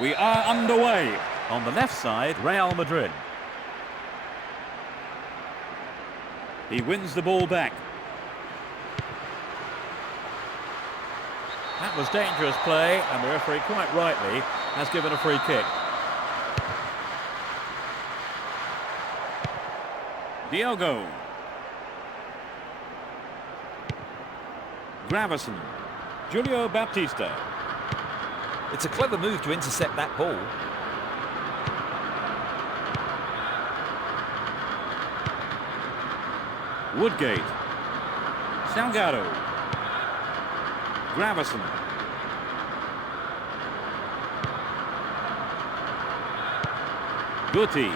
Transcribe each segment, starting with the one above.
We are underway. On the left side, Real Madrid. He wins the ball back. That was dangerous play, and the referee quite rightly has given a free kick. Jogo. Gravison. Julio Baptista. It's a clever move to intercept that ball. Woodgate. Salgado. Gravison. Guti.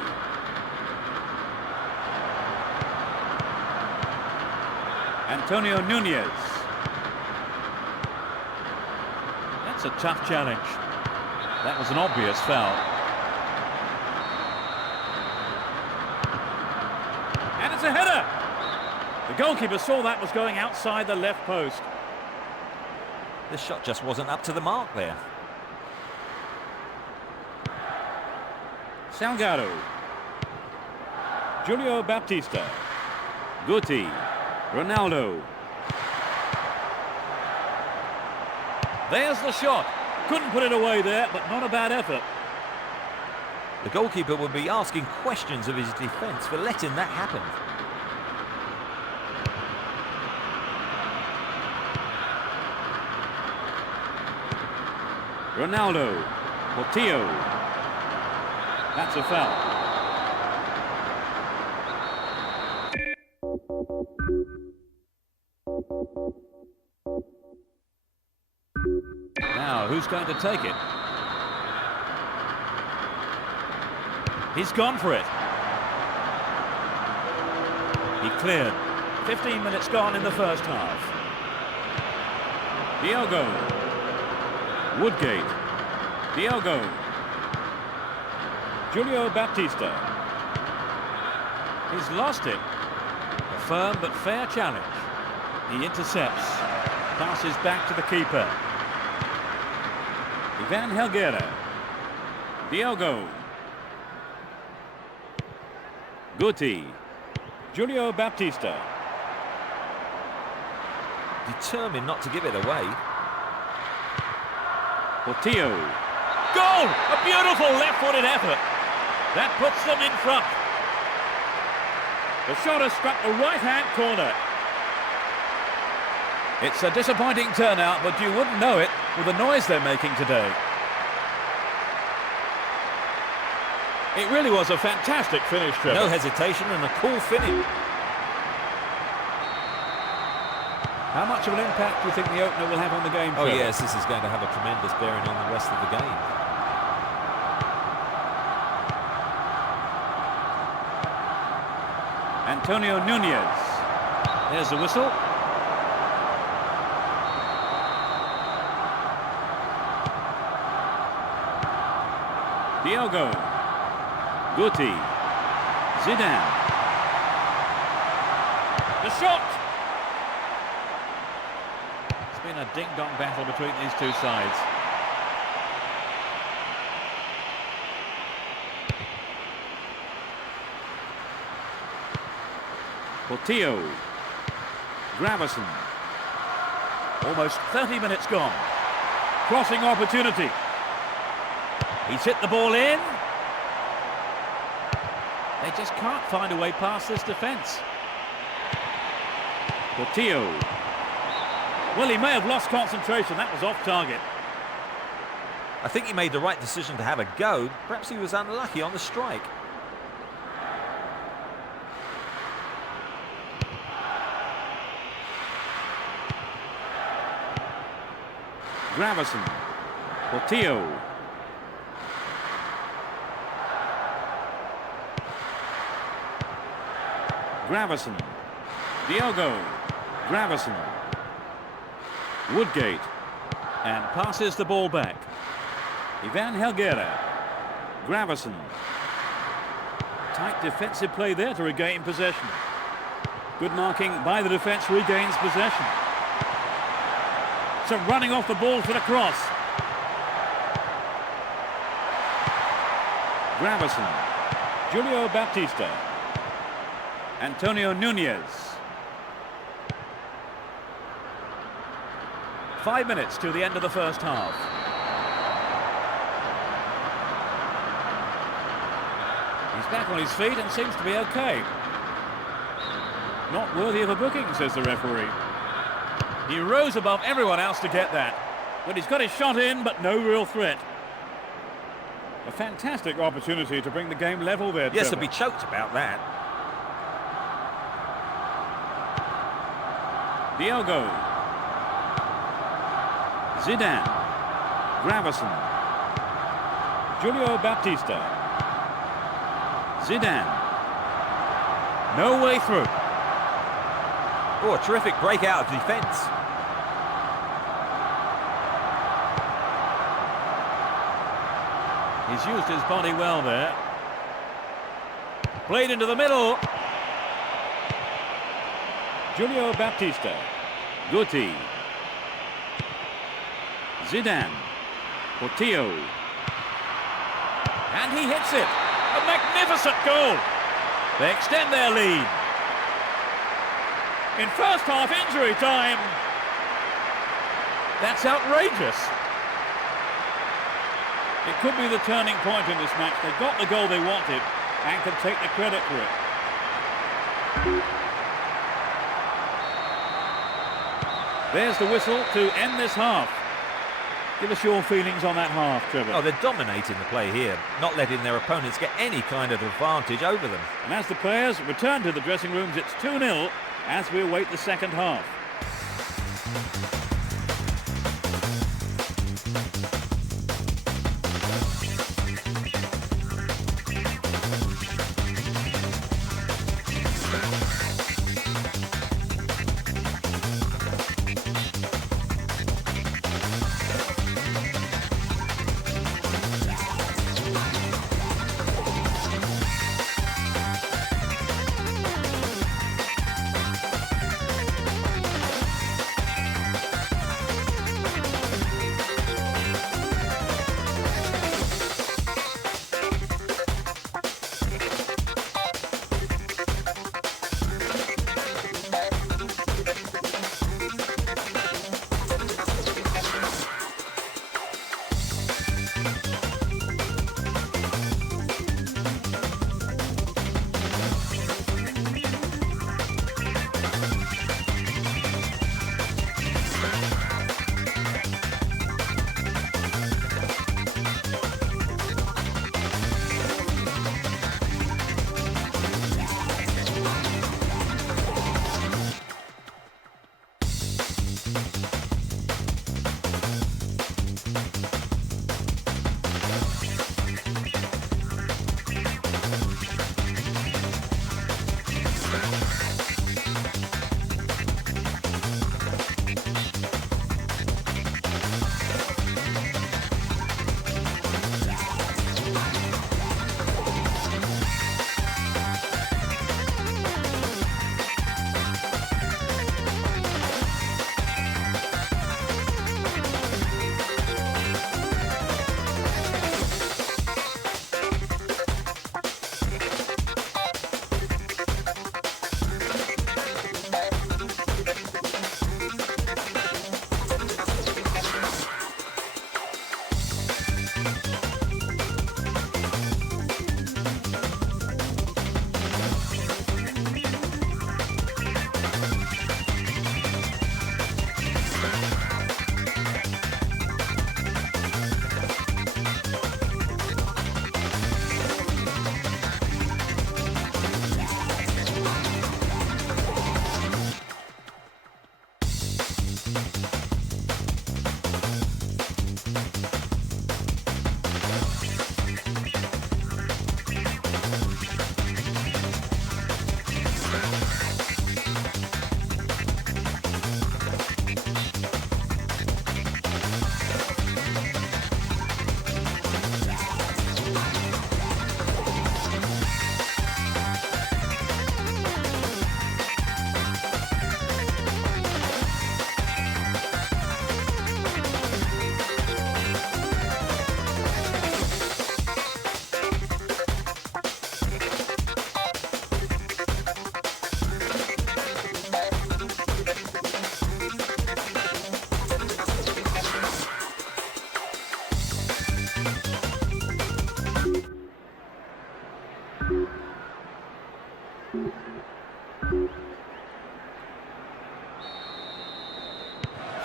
Antonio Nunez. That's a tough challenge. That was an obvious foul. And it's a header! The goalkeeper saw that was going outside the left post. The shot just wasn't up to the mark there. Salgado. Julio Baptista. Guti. Ronaldo. There's the shot. Couldn't put it away there, but not a bad effort. The goalkeeper would be asking questions of his defence for letting that happen. Ronaldo. Portillo. That's a foul. Now, who's going to take it? He's gone for it. He cleared. 15 minutes gone in the first half. Jogo. Woodgate. Jogo. Julio Baptista. He's lost it. A firm but fair challenge. He intercepts. Passes back to the keeper. Ivan Helguera. Jogo. Guti. Julio Baptista. Determined not to give it away. Portillo. Goal! A beautiful left-footed effort. That puts them in front. The shot has struck the right-hand corner. It's a disappointing turnout, but you wouldn't know it with the noise they're making today. It really was a fantastic finish, Trevor. No hesitation and a cool finish. How much of an impact do you think the opener will have on the game, Oh Trevor? yes, this is going to have a tremendous bearing on the rest of the game. Antonio Nunez. There's the whistle. Jogo. Guti. Zidane. The shot! It's been a ding-dong battle between these two sides. Portillo. Gravison. Almost 30 minutes gone. Crossing opportunity. He's hit the ball in. They just can't find a way past this defence. Portillo. Well, he may have lost concentration. That was off target. I think he made the right decision to have a go. Perhaps he was unlucky on the strike. Gravison. Portillo. Gravison. Jogo. Gravison. Woodgate. And passes the ball back. Ivan Helguera. Gravison. Tight defensive play there to regain possession. Good marking by the defence, regains possession. So running off the ball for the cross. Gravison. Julio Baptista. Antonio Nunez. 5 minutes to the end of the first half. He's back on his feet and seems to be okay. Not worthy of a booking, says the referee. He rose above everyone else to get that. But he's got his shot in, but no real threat. A fantastic opportunity to bring the game level there. Yes, Trevor. he'll be choked about that. Jogo. Zidane. Gravison. Julio Baptista. Zidane. No way through. Oh, a terrific breakout of defence. He's used his body well there. Played into the middle. Julio Baptista. Guti. Zidane. Portillo. And he hits it. A magnificent goal. They extend their lead. In first half injury time. That's outrageous. It could be the turning point in this match. They got the goal they wanted and can take the credit for it. There's the whistle to end this half. Give us your feelings on that half, Trevor. Oh, they're dominating the play here, not letting their opponents get any kind of advantage over them. And as the players return to the dressing rooms, it's 2-0 as we await the second half.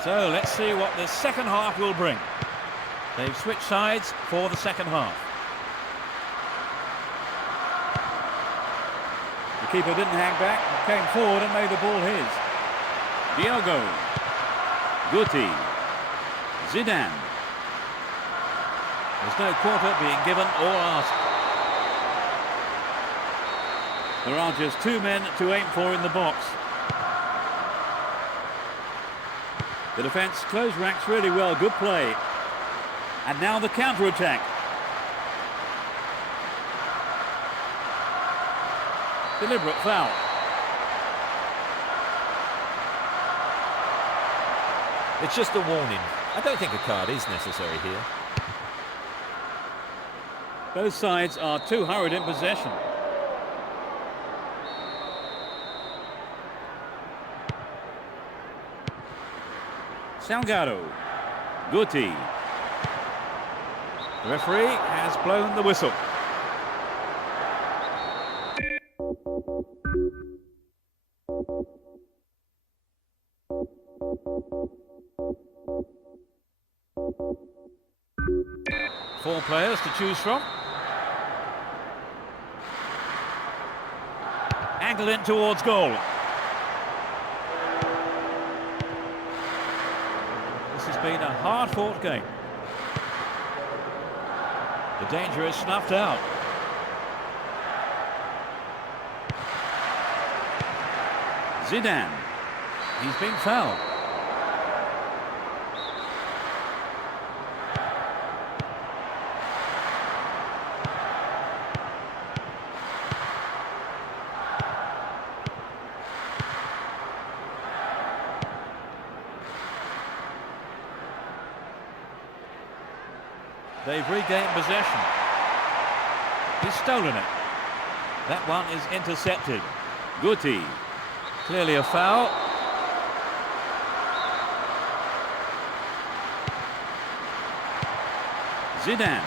So let's see what the second half will bring. They've switched sides for the second half. The keeper didn't hang back, came forward and made the ball his. Jogo, Guti, Zidane. There's no quarter being given or asked. There are just two men to aim for in the box. The defence closed ranks really well, good play. And now the counter-attack. Deliberate foul. It's just a warning. I don't think a card is necessary here. Both sides are too hurried in possession. Salgado, Guti. The referee has blown the whistle. Four players to choose from. Angled in towards goal. This has been a hard-fought game. The danger is snuffed out. Zidane. He's been fouled. They've regained possession. He's stolen it. That one is intercepted. Guti. Clearly a foul. Zidane.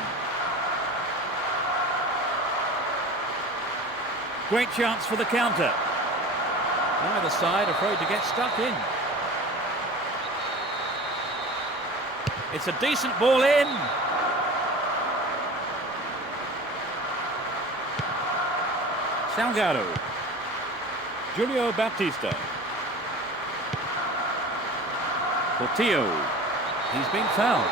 Great chance for the counter. Neither side afraid to get stuck in. It's a decent ball in. Salgado. Julio Baptista. Portillo. He's been fouled.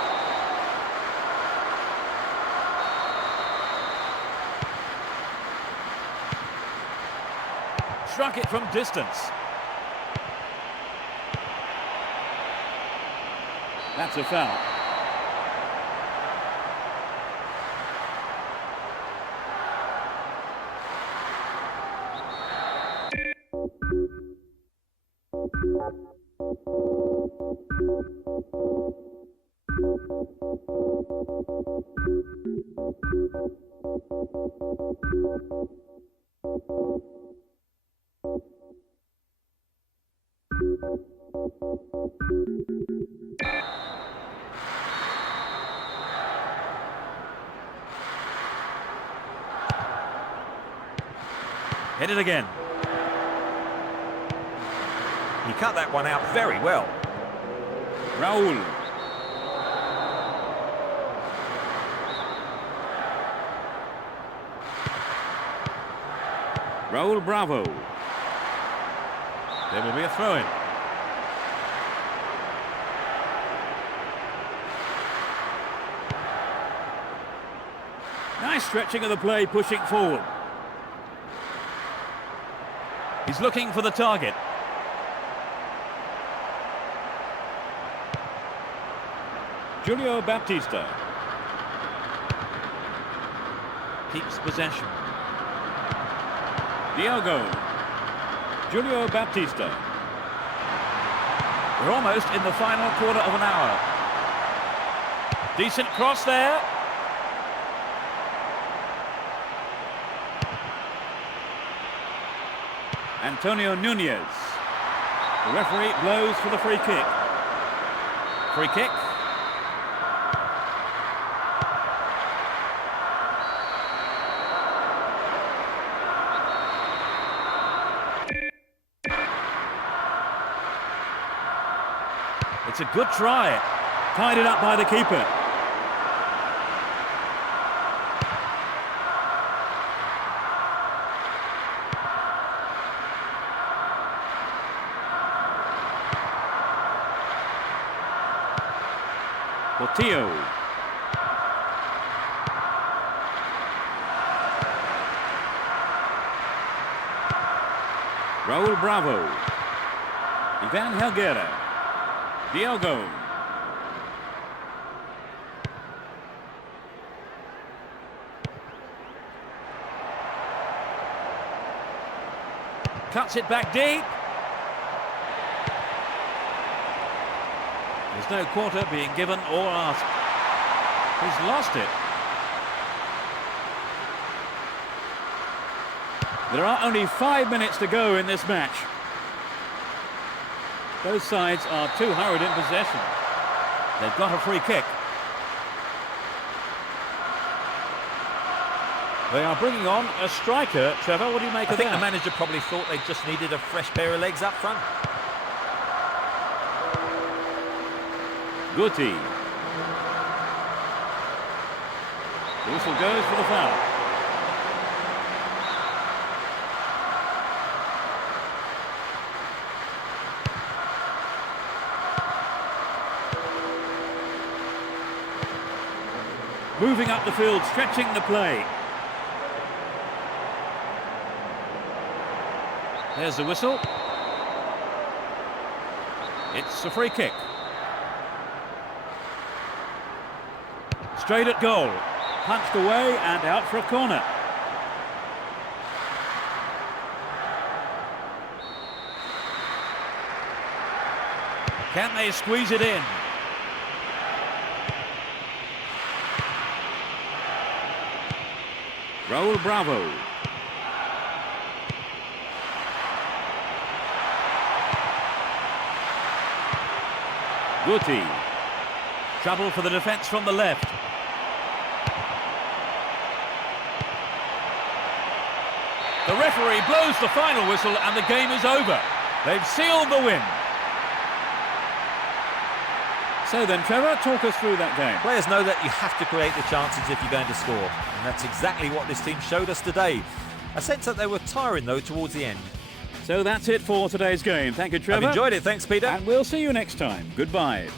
Struck it from distance. That's a foul. Hit it again. He cut that one out very well. Raul. Raul Bravo. There will be a throw-in. Nice stretching of the play, pushing forward. He's looking for the target. Julio Baptista keeps possession. Jogo. Julio Baptista. We're almost in the final quarter of an hour. Decent cross there. Antonio Nunez. The referee blows for the free kick. Free kick. It's a good try. Tied it up by the keeper. Portillo. Raul Bravo. Ivan Helguera. Jogo. Cuts it back deep. There's no quarter being given or asked. He's lost it. There are only 5 minutes to go in this match. Both sides are too hurried in possession. They've got a free kick. They are bringing on a striker. Trevor, what do you make of that? I think the manager probably thought they just needed a fresh pair of legs up front. Guti. The whistle goes for the foul. Moving up the field, stretching the play. There's the whistle. It's a free kick. Straight at goal. Punched away and out for a corner. Can they squeeze it in? Raul Bravo. Guti. Trouble for the defence from the left. The referee blows the final whistle and the game is over. They've sealed the win. So then, Trevor, talk us through that game. Players know that you have to create the chances if you're going to score. And that's exactly what this team showed us today. A sense that they were tiring, though, towards the end. So that's it for today's game. Thank you, Trevor. I've enjoyed it. Thanks, Peter. And we'll see you next time. Goodbye.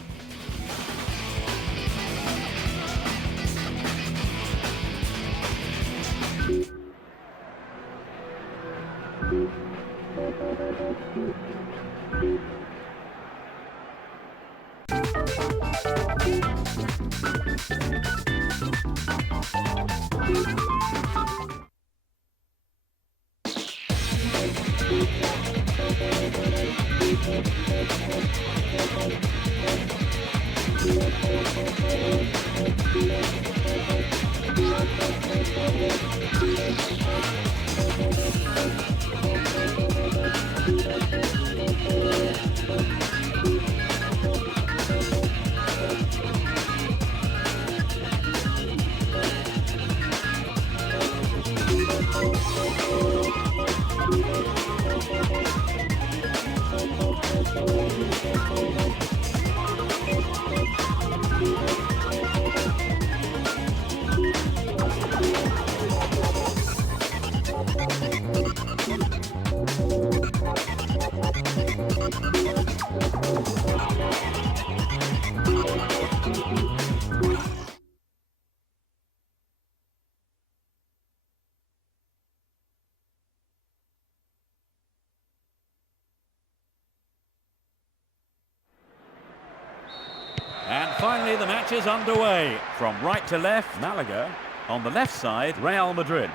And finally the match is underway. From right to left, Malaga. On the left side, Real Madrid.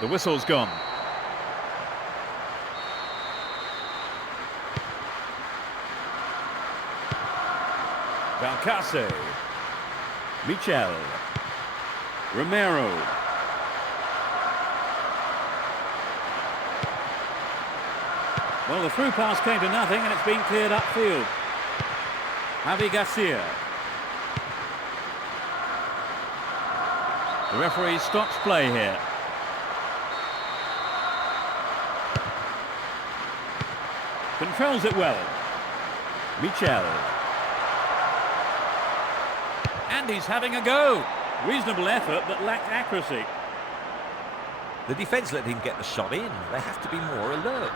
The whistle's gone. Valcase. Michel. Romero. Well, the through pass came to nothing and it's been cleared upfield. Javi Garcia. The referee stops play here. Controls it well. Michel. And he's having a go. Reasonable effort, but lacked accuracy. The defence let him get the shot in. They have to be more alert.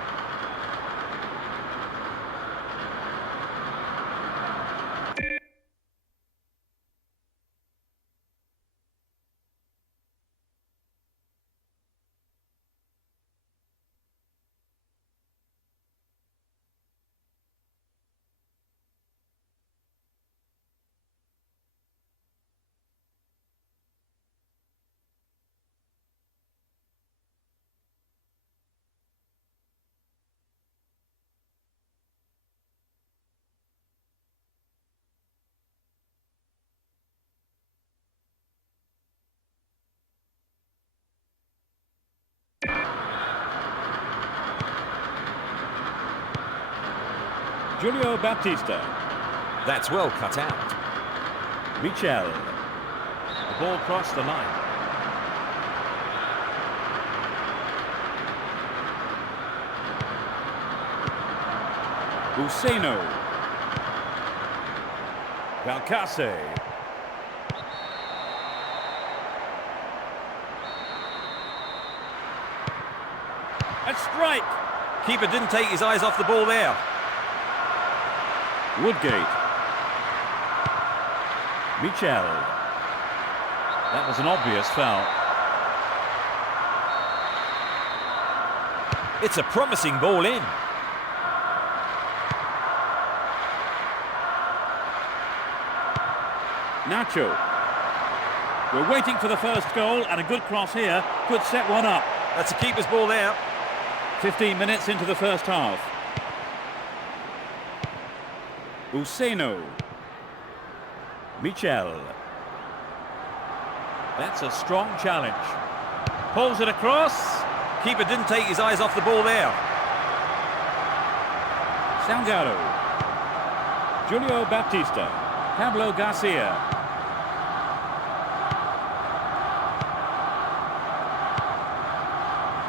Julio Baptista. That's well cut out. Michel. The ball crossed the line. Useno. Valcase. A strike. Keeper didn't take his eyes off the ball there. Woodgate. Michel. That was an obvious foul. It's a promising ball in. Nacho. We're waiting for the first goal, and a good cross here could set one up. That's a keeper's ball there. 15 minutes into the first half. Useno. Michel. That's a strong challenge. Pulls it across. Keeper didn't take his eyes off the ball there. Salgado. Julio Baptista. Pablo Garcia.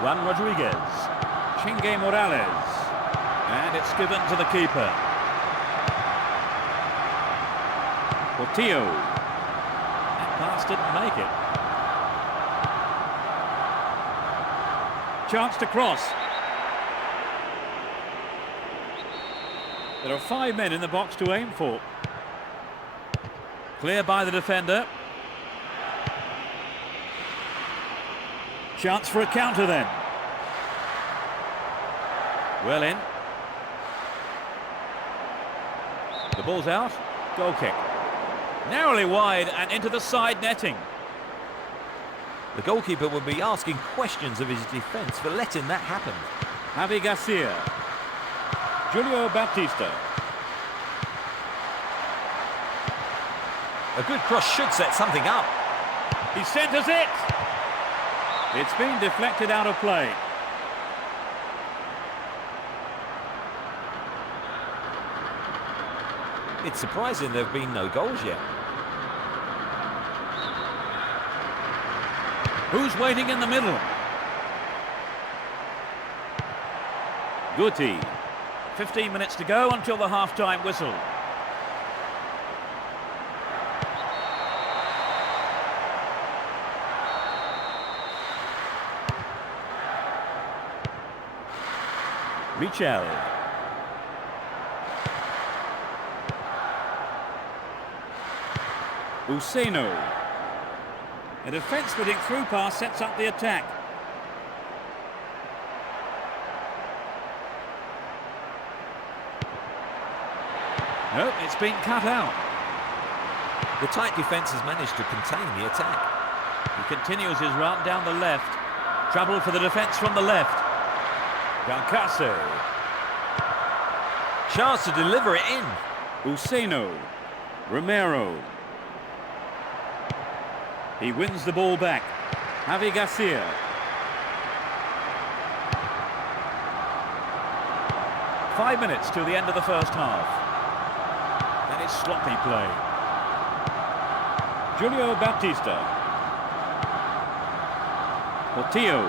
Juan Rodriguez. Chingue Morales. And it's given to the keeper. Portillo. That pass didn't make it. Chance to cross. There are 5 men in the box to aim for. Clear by the defender. Chance for a counter then. Well in. The ball's out. Goal kick. Narrowly wide and into the side netting. The goalkeeper will be asking questions of his defence for letting that happen. Javi Garcia. Julio Baptista. A good cross should set something up. He centres it. It's been deflected out of play. It's surprising there have been no goals yet. Who's waiting in the middle? Guti. 15 minutes to go until the half-time whistle. Michel. Useno. A defence-splitting through pass sets up the attack. Nope, it's been cut out. The tight defence has managed to contain the attack. He continues his route down the left. Trouble for the defence from the left. Valcase. Chance to deliver it in. Useno. Romero. He wins the ball back. Javi Garcia. Five minutes till the end of the first half. That is sloppy play. Julio Baptista. Portillo.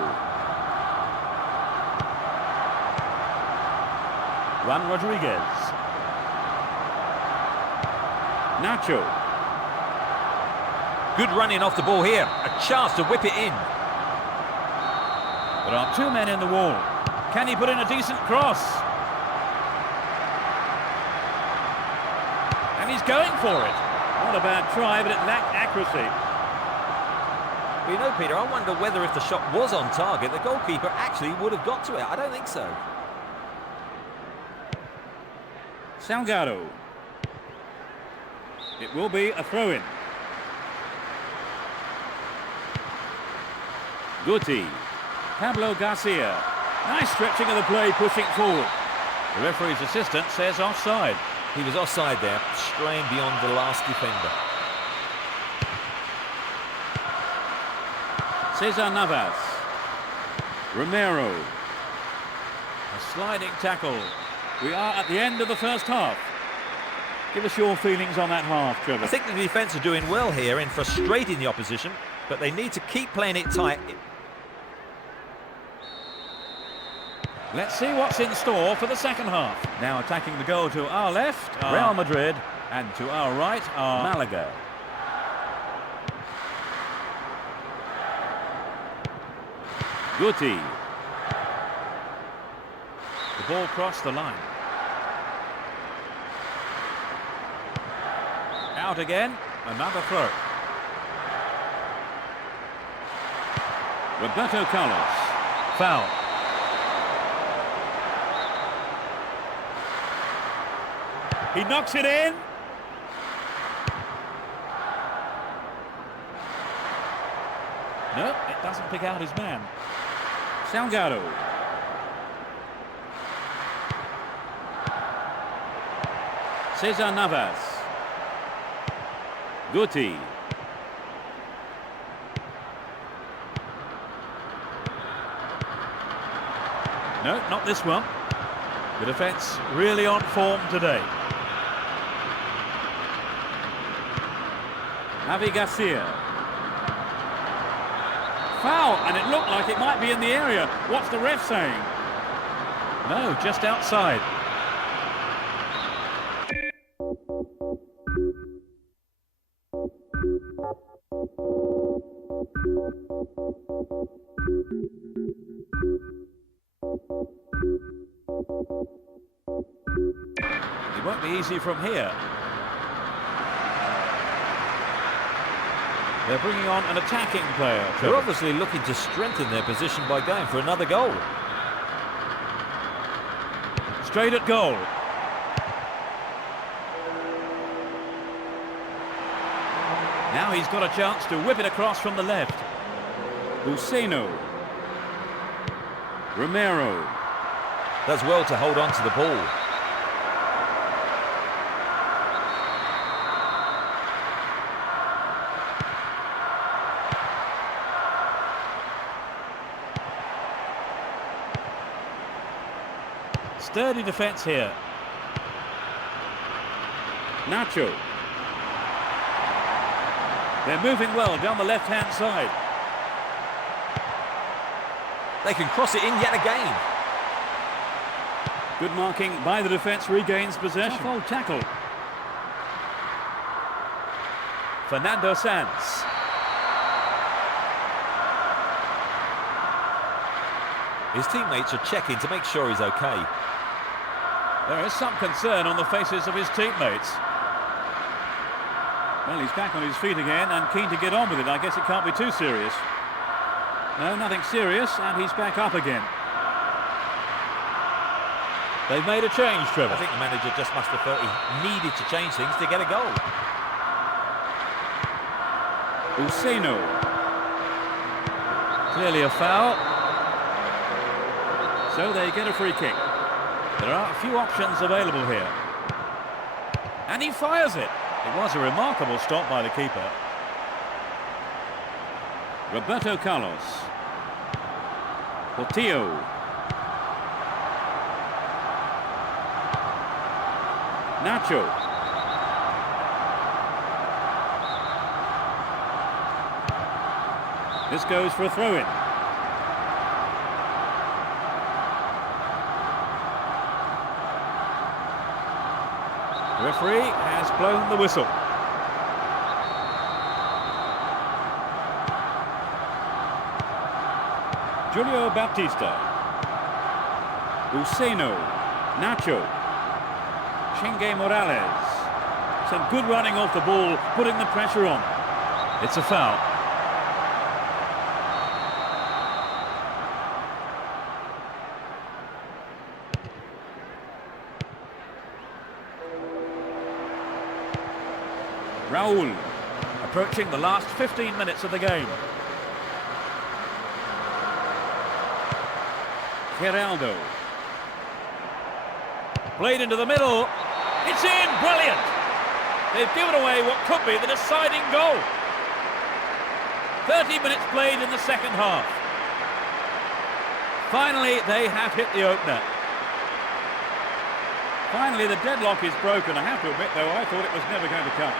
Juan Rodriguez. Nacho. Good running off the ball here. A chance to whip it in. There are two men in the wall. Can he put in a decent cross? And he's going for it. Not a bad try, but it lacked accuracy. Well, you know, Peter, I wonder whether if the shot was on target, the goalkeeper actually would have got to it. I don't think so. Salgado. It will be a throw-in. Guti. Pablo Garcia. Nice stretching of the play, pushing forward. The referee's assistant says offside. He was offside there, straying beyond the last defender. Cesar Navas. Romero. A sliding tackle. We are at the end of the first half. Give us your feelings on that half, Trevor. I think the defence are doing well here in frustrating the opposition, but they need to keep playing it tight. Let's see what's in store for the second half. Now attacking the goal to our left, Real Madrid, and to our right, Malaga. Guti. The ball crossed the line. Out again, another throw. Roberto Carlos. Foul. He knocks it in. No, it doesn't pick out his man. Salgado. Cesar Navas. Guti. No, not this one. The defence really on form today. Javi Garcia. Foul, and it looked like it might be in the area. What's the ref saying? No, just outside. It won't be easy from here. They're bringing on an attacking player. They're obviously looking to strengthen their position by going for another goal. Straight at goal. Now he's got a chance to whip it across from the left. Useno. Romero. Does well to hold on to the ball. Sturdy defence here. Nacho. They're moving well down the left-hand side. They can cross it in yet again. Good marking by the defence, regains possession. Tough old tackle. Fernando Sanz. His teammates are checking to make sure he's okay. There is some concern on the faces of his teammates. Well, he's back on his feet again and keen to get on with it. I guess it can't be too serious. No, nothing serious, and he's back up again. They've made a change, Trevor. I think the manager just must have felt he needed to change things to get a goal. Useno. Clearly a foul. So they get a free kick. There are a few options available here. And he fires it. It was a remarkable stop by the keeper. Roberto Carlos. Portillo. Nacho. This goes for a throw-in. The referee has blown the whistle. Julio Baptista. Useno. Nacho. Chingue Morales. Some good running off the ball, putting the pressure on. It's a foul. Raul, approaching the last 15 minutes of the game. Geraldo. Played into the middle. It's in, brilliant! They've given away what could be the deciding goal. 30 minutes played in the second half. Finally, they have hit the opener. Finally, the deadlock is broken. I have to admit, though, I thought it was never going to come.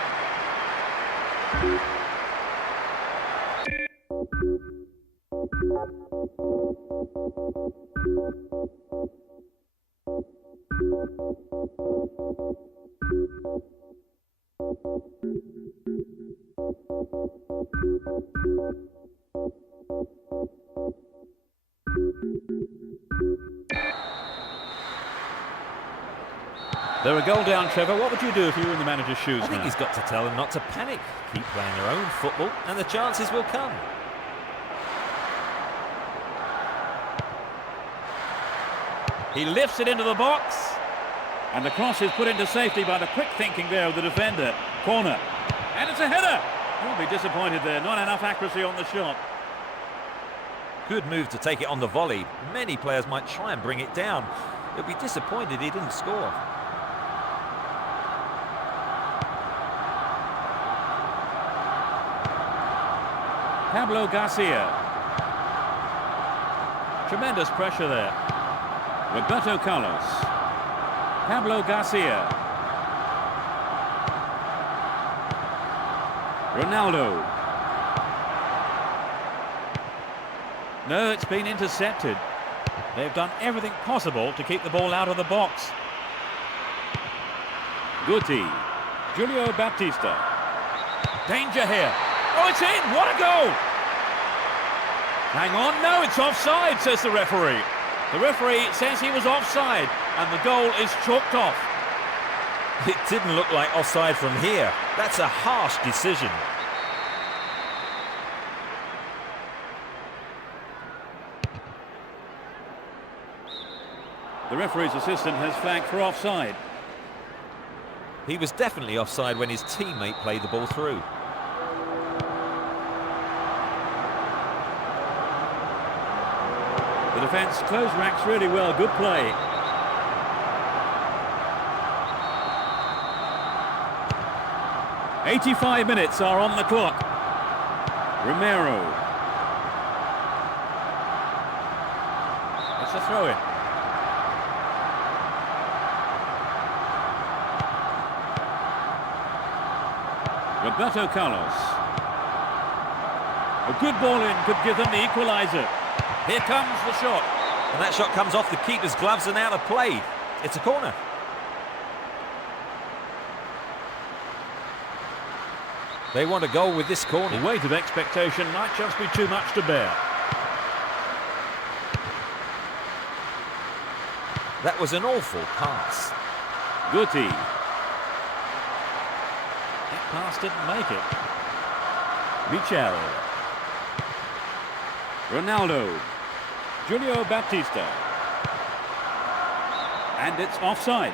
They're a goal down, Trevor. What would you do if you were in the manager's shoes I think now? he's got to tell them not to panic. Keep playing their own football and the chances will come. He lifts it into the box. And the cross is put into safety by the quick thinking there of the defender. Corner. And it's a header. He'll be disappointed there. Not enough accuracy on the shot. Good move to take it on the volley. Many players might try and bring it down. He'll be disappointed he didn't score. Pablo Garcia. Tremendous pressure there. Roberto Carlos. Pablo Garcia. Ronaldo. No, it's been intercepted. They've done everything possible to keep the ball out of the box. Guti. Julio Baptista. Danger here. Oh, it's in! What a goal! Hang on, no, it's offside, says the referee. The referee says he was offside, and the goal is chalked off. It didn't look like offside from here. That's a harsh decision. The referee's assistant has flagged for offside. He was definitely offside when his teammate played the ball through. The defence closed ranks really well. Good play. "85 minutes are on the clock. Romero. It's a throw-in. Roberto Carlos. A good ball in could give them the equaliser. Here comes the shot. And that shot comes off the keeper's gloves and out of play. It's a corner. They want a goal with this corner. The weight of expectation might just be too much to bear. That was an awful pass. Guti. That pass didn't make it. Michel. Ronaldo. Julio Baptista. And it's offside.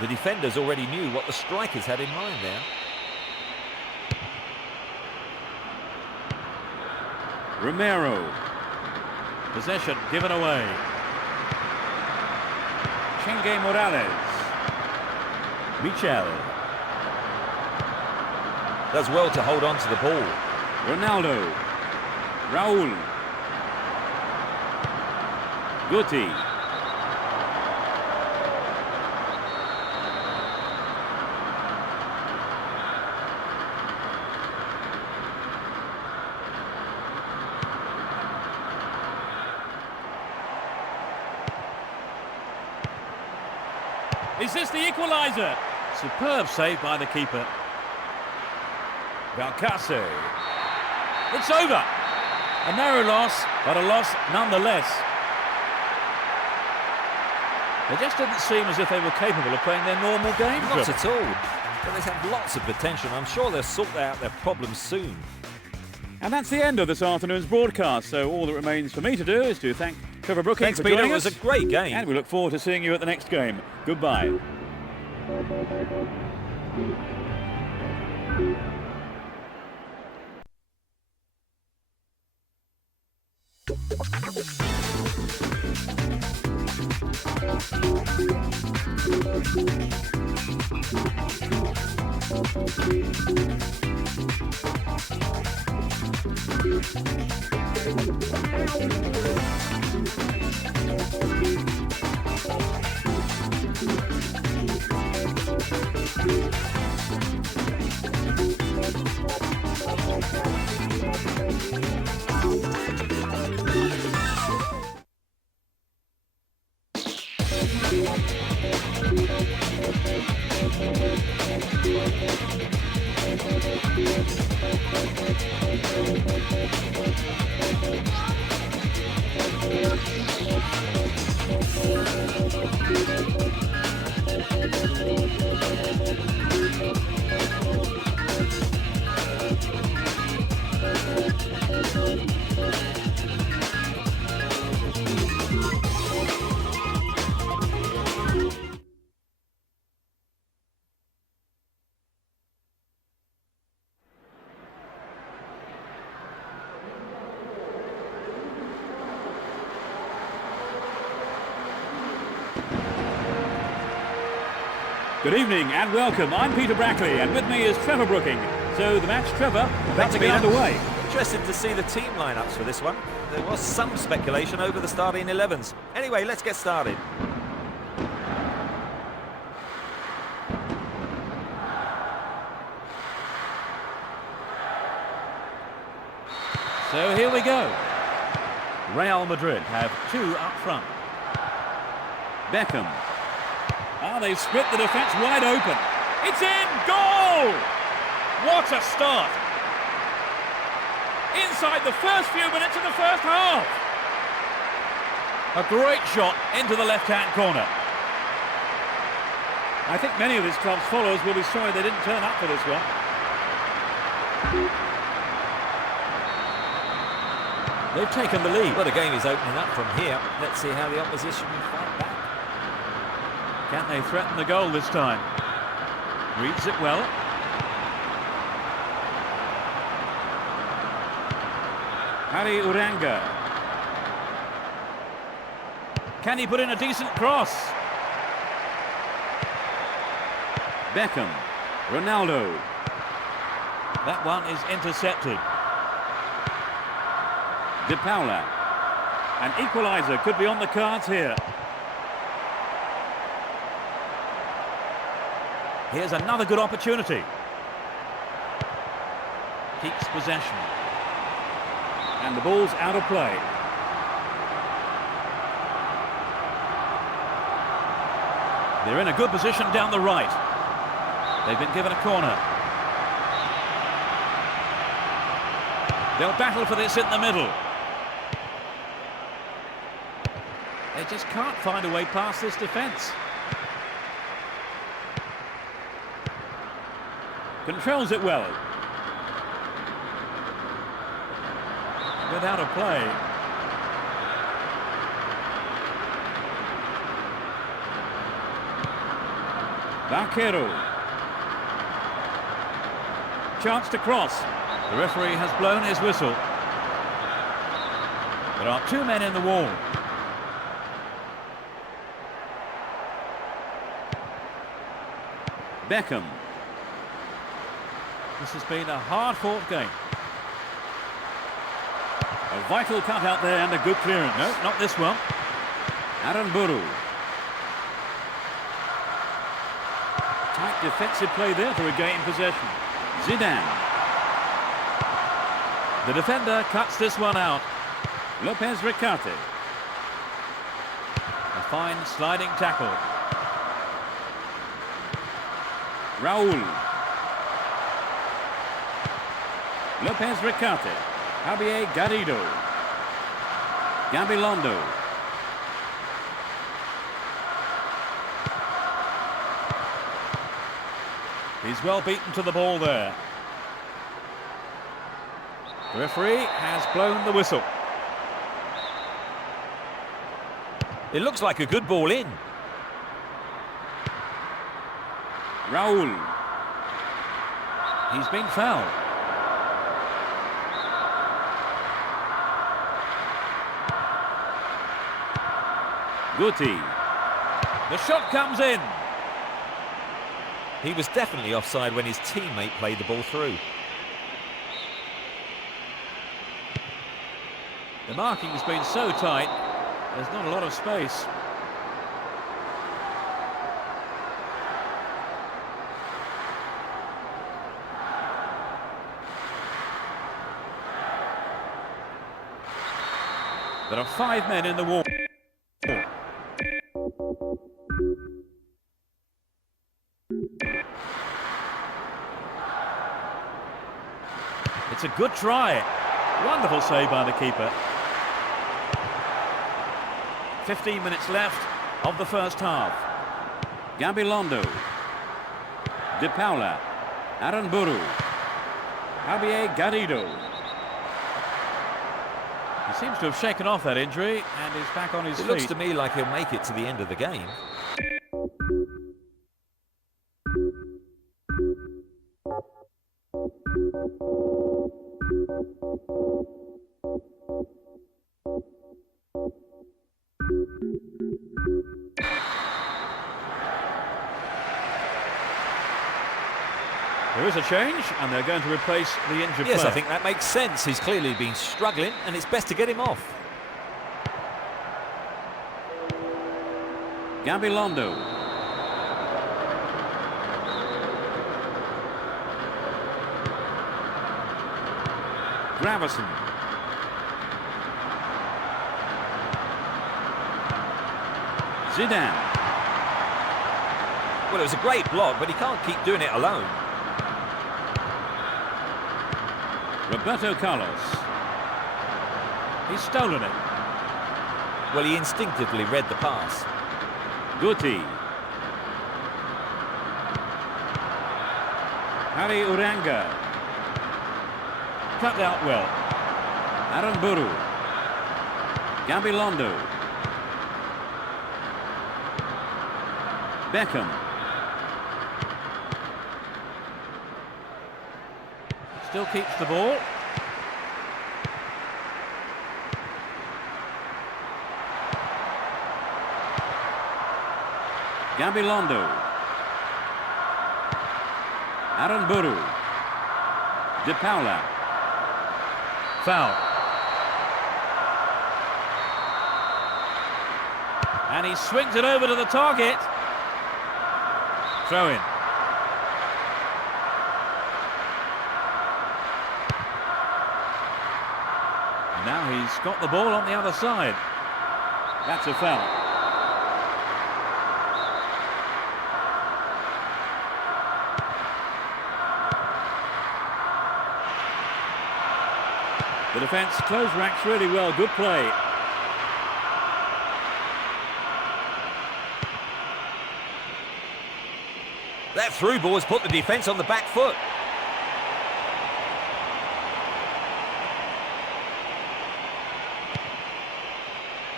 The defenders already knew what the strikers had in mind there. Romero. Possession given away. Chingue Morales. Michel. Does well to hold on to the ball. Ronaldo. Raul. Guti. Is this the equaliser? Superb save by the keeper. Valcase. It's over. A narrow loss, but a loss nonetheless. They just didn't seem as if they were capable of playing their normal game. Not at all. But they have lots of potential. I'm sure they'll sort out their problems soon. And that's the end of this afternoon's broadcast. So all that remains for me to do is to thank Trevor Brooking Thanks, for Peter. joining It was us. a great game. And we look forward to seeing you at the next game. Goodbye. Good evening and welcome. I'm Peter Brackley and with me is Trevor Brooking. So the match, Trevor, about to get underway. Interested to see the team lineups for this one. There was some speculation over the starting 11s. Anyway, let's get started. So here we go. Real Madrid have two up front. Beckham. They've split the defence wide open. It's in! Goal! What a start! Inside the first few minutes of the first half. A great shot into the left-hand corner. I think many of this club's followers will be sorry they didn't turn up for this one. They've taken the lead. Well, the game is opening up from here. Let's see how the opposition will fight back. Can they threaten the goal this time? Reads it well. Harry Uranga. Can he put in a decent cross? Beckham. Ronaldo. That one is intercepted. De Paula. An equaliser could be on the cards here. Here's another good opportunity. Keeps possession. And the ball's out of play. They're in a good position down the right. They've been given a corner. They'll battle for this in the middle. They just can't find a way past this defence. Controls it well. Without a play. Vaquero. Chance to cross. The referee has blown his whistle. There are two men in the wall. Beckham. This has been a hard-fought game. A vital cut out there and a good clearance. No, not this one. Aaron Buru. Tight defensive play there to regain possession. Zidane. The defender cuts this one out. Lopez Ricarte. A fine sliding tackle. Raul. Lopez Ricarte. Javier Garrido. Gabilondo. He's well beaten to the ball there. The referee has blown the whistle. It looks like a good ball in. Raul. He's been fouled. Guti. The shot comes in. He was definitely offside when his teammate played the ball through. The marking has been so tight, there's not a lot of space. There are 5 men in the wall. It's a good try. Wonderful save by the keeper. 15 minutes left of the first half. Gabilondo. De Paula. Aranburu. Javier Garrido. He seems to have shaken off that injury and is back on his feet. It looks to me like he'll make it to the end of the game. There is a change, and they're going to replace the injured Yes, player. I think that makes sense. He's clearly been struggling, and it's best to get him off. Gabilondo. Gravison. Zidane. Well, it was a great block, but he can't keep doing it alone. Roberto Carlos. He's stolen it. Well, he instinctively read the pass. Guti. Harry Uranga. Cut out well. Aranburu. Gabilondo. Beckham. Still keeps the ball. Gabilondo. Aranburu. De Paula. Foul. And he swings it over to the target. Throw in. And now he's got the ball on the other side. That's a foul. The defence closed ranks really well. Good play. That through ball has put the defence on the back foot.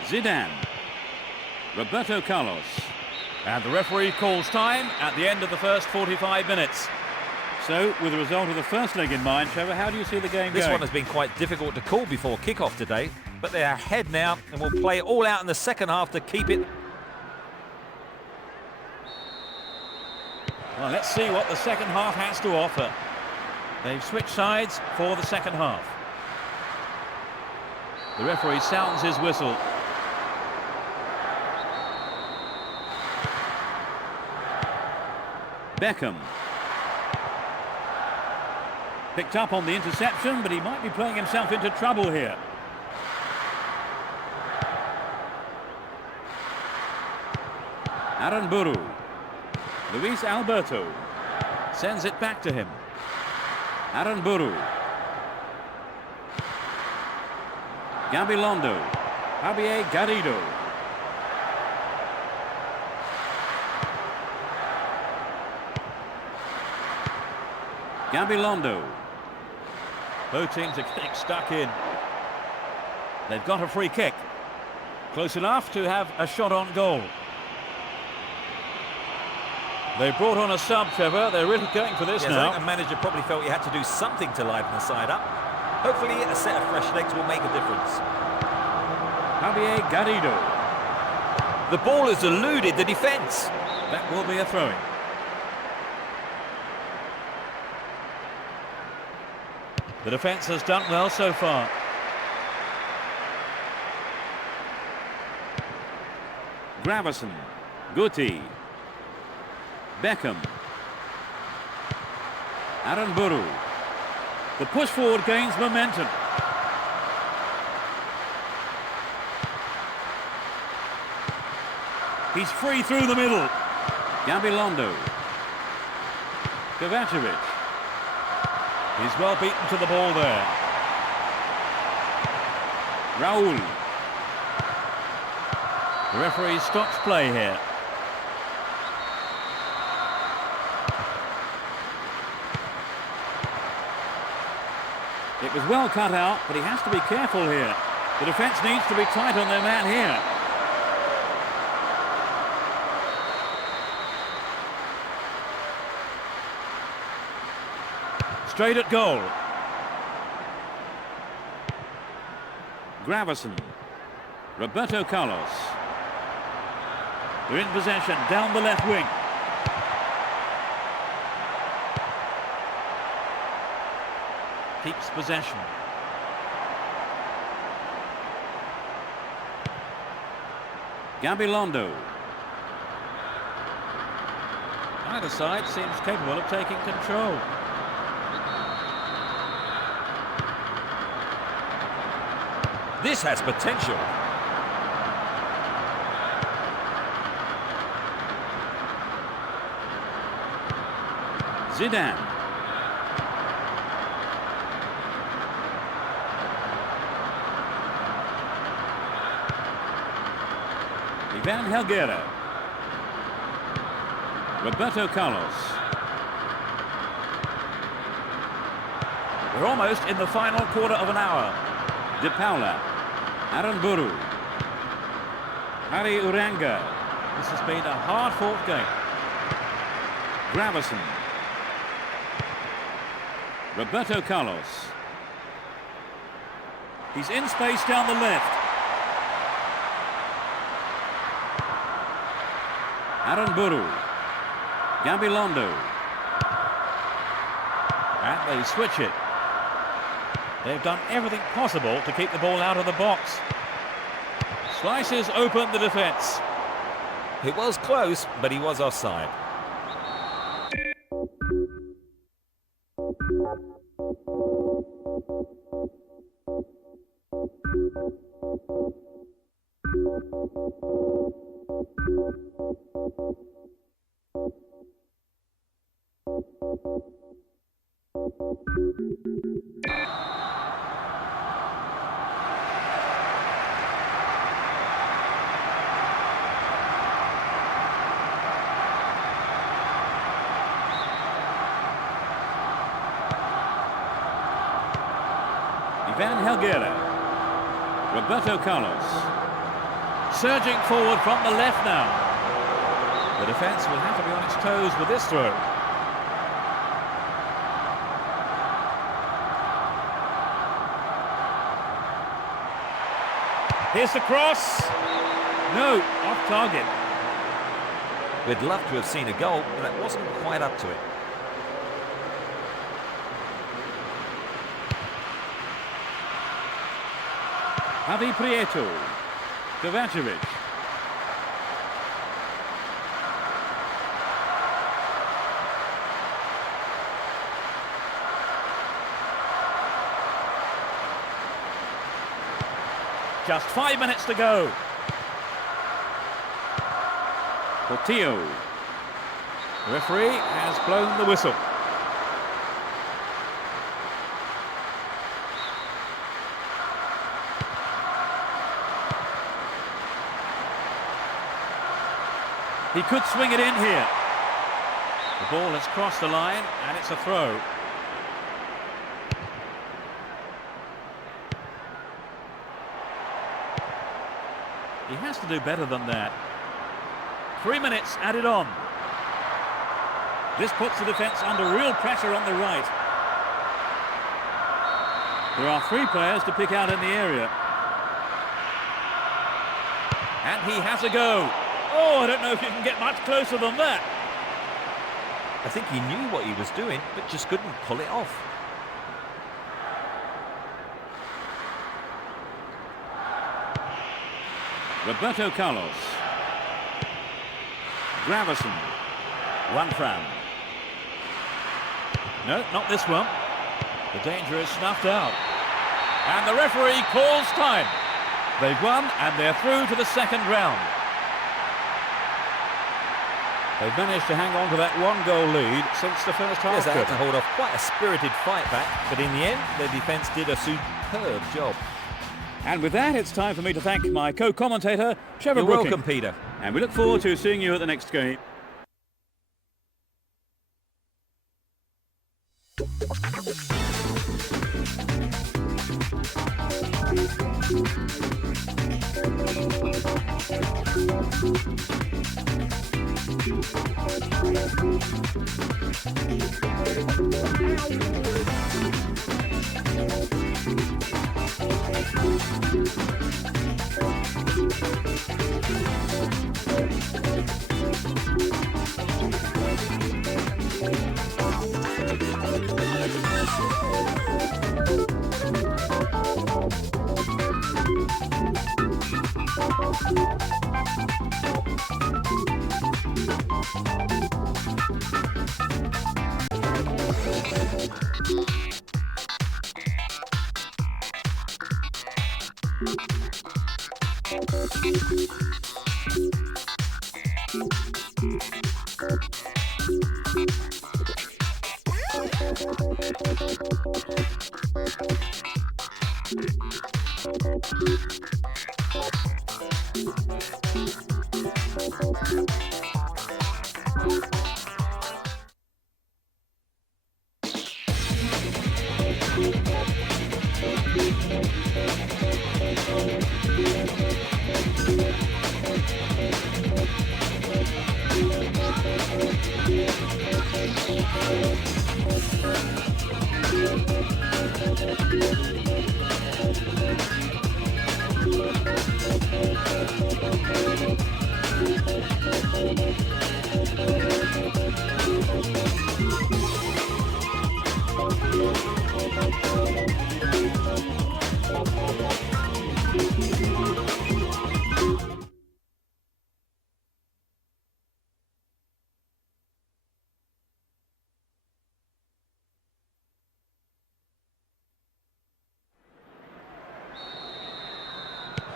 Zidane. Roberto Carlos. And the referee calls time at the end of the first 45 minutes. So, with the result of the first leg in mind, Trevor, how do you see the game This going? one has been quite difficult to call before kick-off today, but they're ahead now and will play it all out in the second half to keep it. Well, let's see what the second half has to offer. They've switched sides for the second half. The referee sounds his whistle. Beckham. Picked up on the interception, but he might be playing himself into trouble here. Aranburu. Luis Alberto sends it back to him. Aranburu. Gabilondo. Javier Garrido. Gabilondo. Both teams are getting stuck in. They've got a free kick. Close enough to have a shot on goal. They brought on a sub, Trevor. They're really going for this now. I think the manager probably felt he had to do something to liven the side up. Hopefully a set of fresh legs will make a difference. Javier Garrido. The ball has eluded the defence. That will be a throw-in. The defence has done well so far. Gravison. Guti. Beckham. Aranburu. The push forward gains momentum. He's free through the middle. Gabilondo. Kovacevic. He's well beaten to the ball there. Raul. The referee stops play here. It was well cut out, but he has to be careful here. The defence needs to be tight on their man here. Straight at goal. Gravison. Roberto Carlos. They're in possession down the left wing. Keeps possession. Gabilondo. Either side seems capable of taking control. This has potential. Zidane. Ivan Helguera. Roberto Carlos. We're almost in the final quarter of an hour. De Paula. Aranburu. Hari Uranga. This has been a hard-fought game. Gravison. Roberto Carlos. He's in space down the left. Aranburu. Gabilondo. And they switch it. They've done everything possible to keep the ball out of the box. Slices open the defence. It was close, but he was offside. Ivan Helguera. Roberto Carlos. Surging forward from the left now. The defence will have to be on its toes with this throw. Here's the cross. No, off target. We'd love to have seen a goal, but that wasn't quite up to it. Javi Prieto. Kovacevic. Just 5 minutes to go. Portillo. The referee has blown the whistle. He could swing it in here. The ball has crossed the line and it's a throw. He has to do better than that. 3 minutes added on. This puts the defence under real pressure on the right. There are 3 players to pick out in the area. And he has a go. Oh, I don't know if you can get much closer than that. I think he knew what he was doing, but just couldn't pull it off. Roberto Carlos. Gravison. Juanfran. No, not this one. The danger is snuffed out. And the referee calls time. They've won and they're through to the second round. They've managed to hang on to that 1-goal lead since the first half. Yes, they had to hold off quite a spirited fight back, but in the end, their defence did a superb job. And with that, it's time for me to thank my co-commentator, Trevor You're Brooking. welcome, Peter. And we look forward to seeing you at the next game.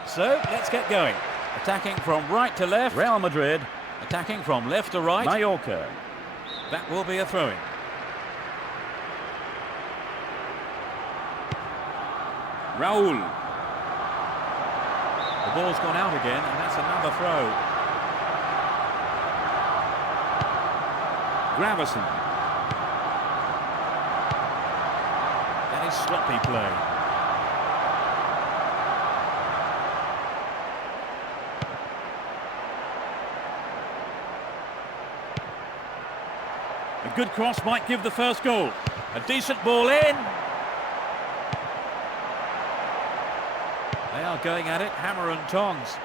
So, let's get going. Attacking from right to left, Real Madrid. Attacking from left to right, Mallorca. That will be a throw-in. Raul. The ball's gone out again, and that's another throw. Gravison. That is sloppy play. A good cross might give the first goal. A decent ball in. They are going at it, hammer and tongs.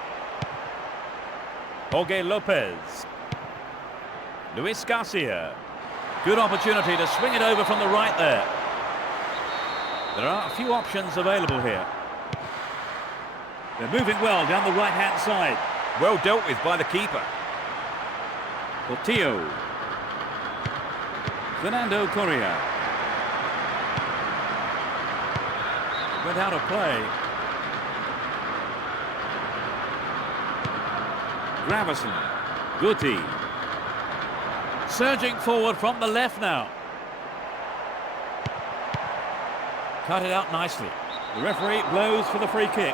Jorge Lopez. Luis Garcia. Good opportunity to swing it over from the right there. There are a few options available here. They're moving well down the right-hand side. Well dealt with by the keeper. Portillo. Fernando Correa. Went out of play. Gravison. Guti. Surging forward from the left now. Cut it out nicely. The referee blows for the free kick. .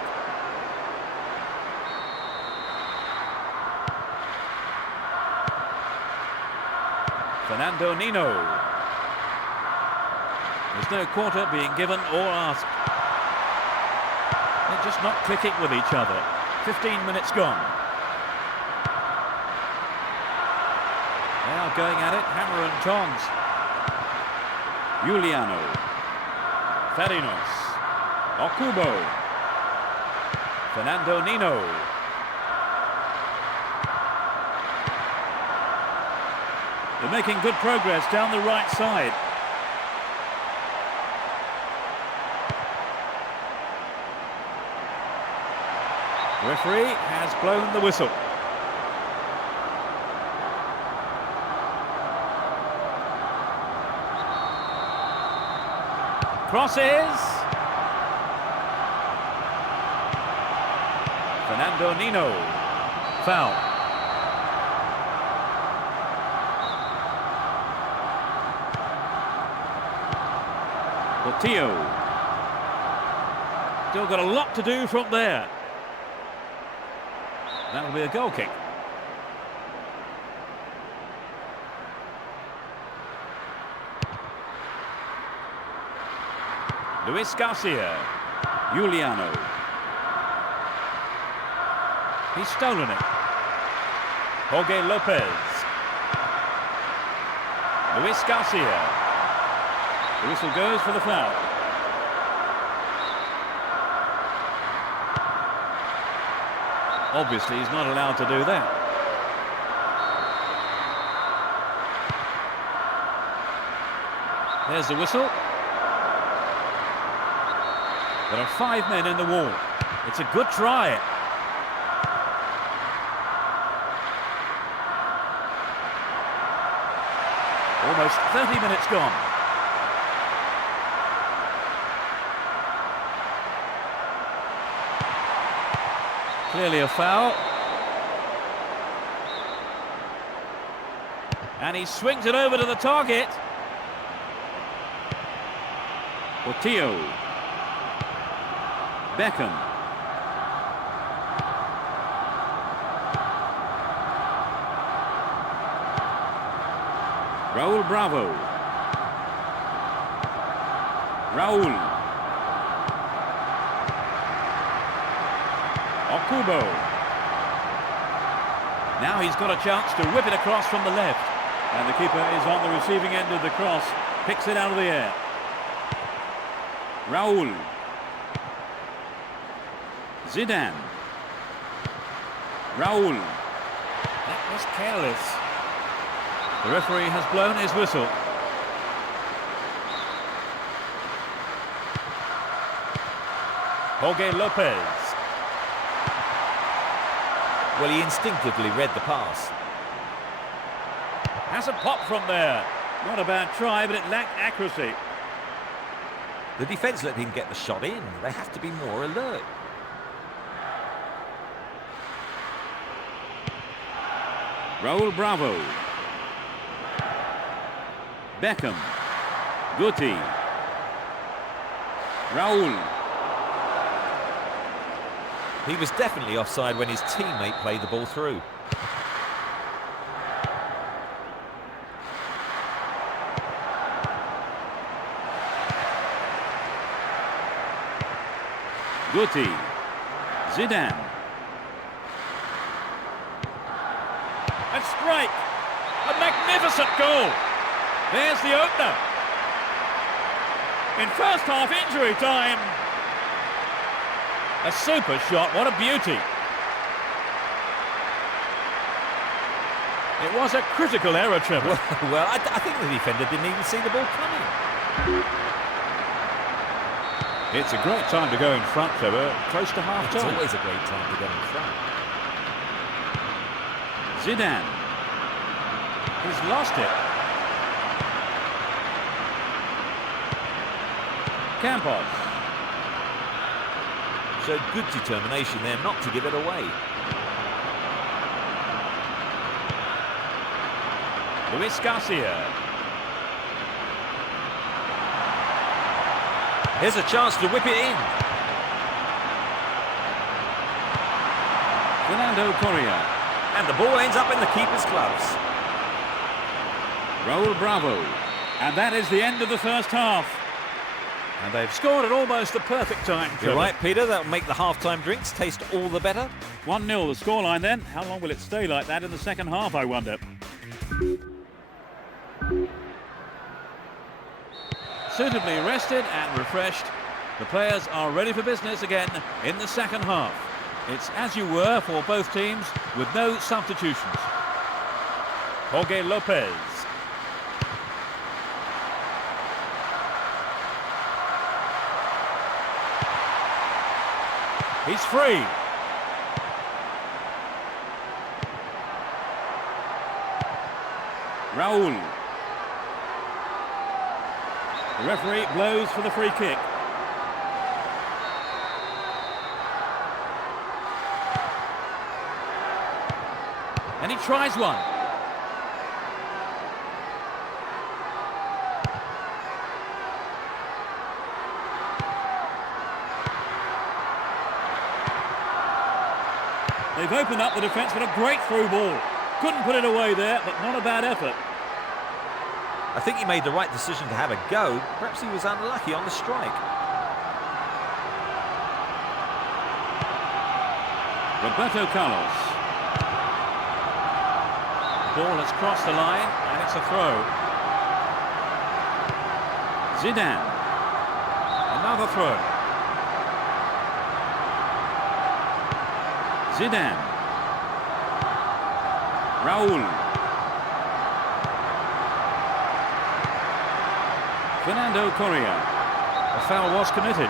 Fernando Nino. There's no quarter being given or asked. They're just not clicking with each other. 15 minutes gone. They are going at it, hammer and tongs. Juliano. Ferinos. Okubo. Fernando Nino. They're making good progress down the right side. The referee has blown the whistle. Crosses. Fernando Nino. Foul. Portillo. Still got a lot to do from there. That'll be a goal kick. Luis Garcia. Juliano. He's stolen it. Jorge Lopez. Luis Garcia. The whistle goes for the foul. Obviously, he's not allowed to do that. There's the whistle. There are 5 men in the wall. It's a good try. Almost 30 minutes gone. Clearly a foul. And he swings it over to the target. Portillo. Beckham. Raúl Bravo. Raúl. Okubo. Now he's got a chance to whip it across from the left. And the keeper is on the receiving end of the cross. Picks it out of the air. Raúl. Zidane. Raúl. That was careless. The referee has blown his whistle. Jorge Lopez. Well, he instinctively read the pass. Hasn't popped from there. Not a bad try, but it lacked accuracy. The defence let him get the shot in. They have to be more alert. Raúl Bravo. Beckham. Guti. Raúl. He was definitely offside when his teammate played the ball through. Guti. Zidane. A strike. A magnificent goal. There's the opener. In first half injury time. A super shot, what a beauty. It was a critical error, Trevor. Well, I think the defender didn't even see the ball coming. It's a great time to go in front, Trevor, close to half-time. It's always a great time to go in front. Zidane. He's lost it. Campos. Showed good determination there not to give it away. Luis Garcia. Here's a chance to whip it in. Fernando Correa. And the ball ends up in the keeper's gloves. Raul Bravo. And that is the end of the first half. And they've scored at almost the perfect time. You're right, Peter. That'll make the half-time drinks taste all the better. 1-0 the scoreline then. How long will it stay like that in the second half, I wonder? Suitably rested and refreshed, the players are ready for business again in the second half. It's as you were for both teams with no substitutions. Jorge Lopez. He's free. Raul. The referee blows for the free kick. And he tries one. They've opened up the defence with a great through ball. Couldn't put it away there, but not a bad effort. I think he made the right decision to have a go. Perhaps he was unlucky on the strike. Roberto Carlos. The ball has crossed the line and it's a throw. Zidane. Another throw. Zidane. Raul. Fernando Correa. A foul was committed.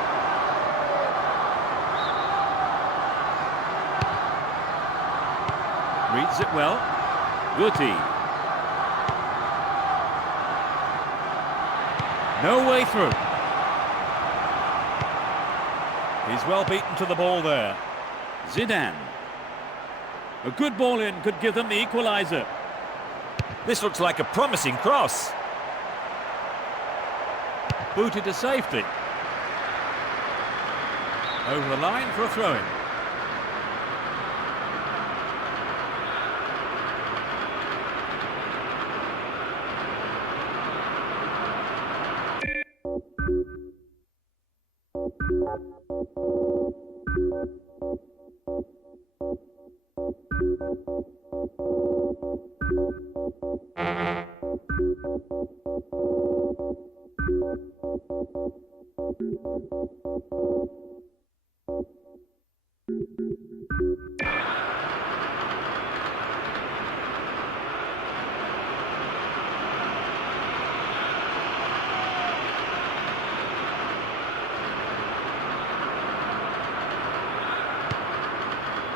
Reads it well. Guti. No way through. He's well beaten to the ball there. Zidane. A good ball in could give them the equaliser. This looks like a promising cross. Booted to safety. Over the line for a throw-in.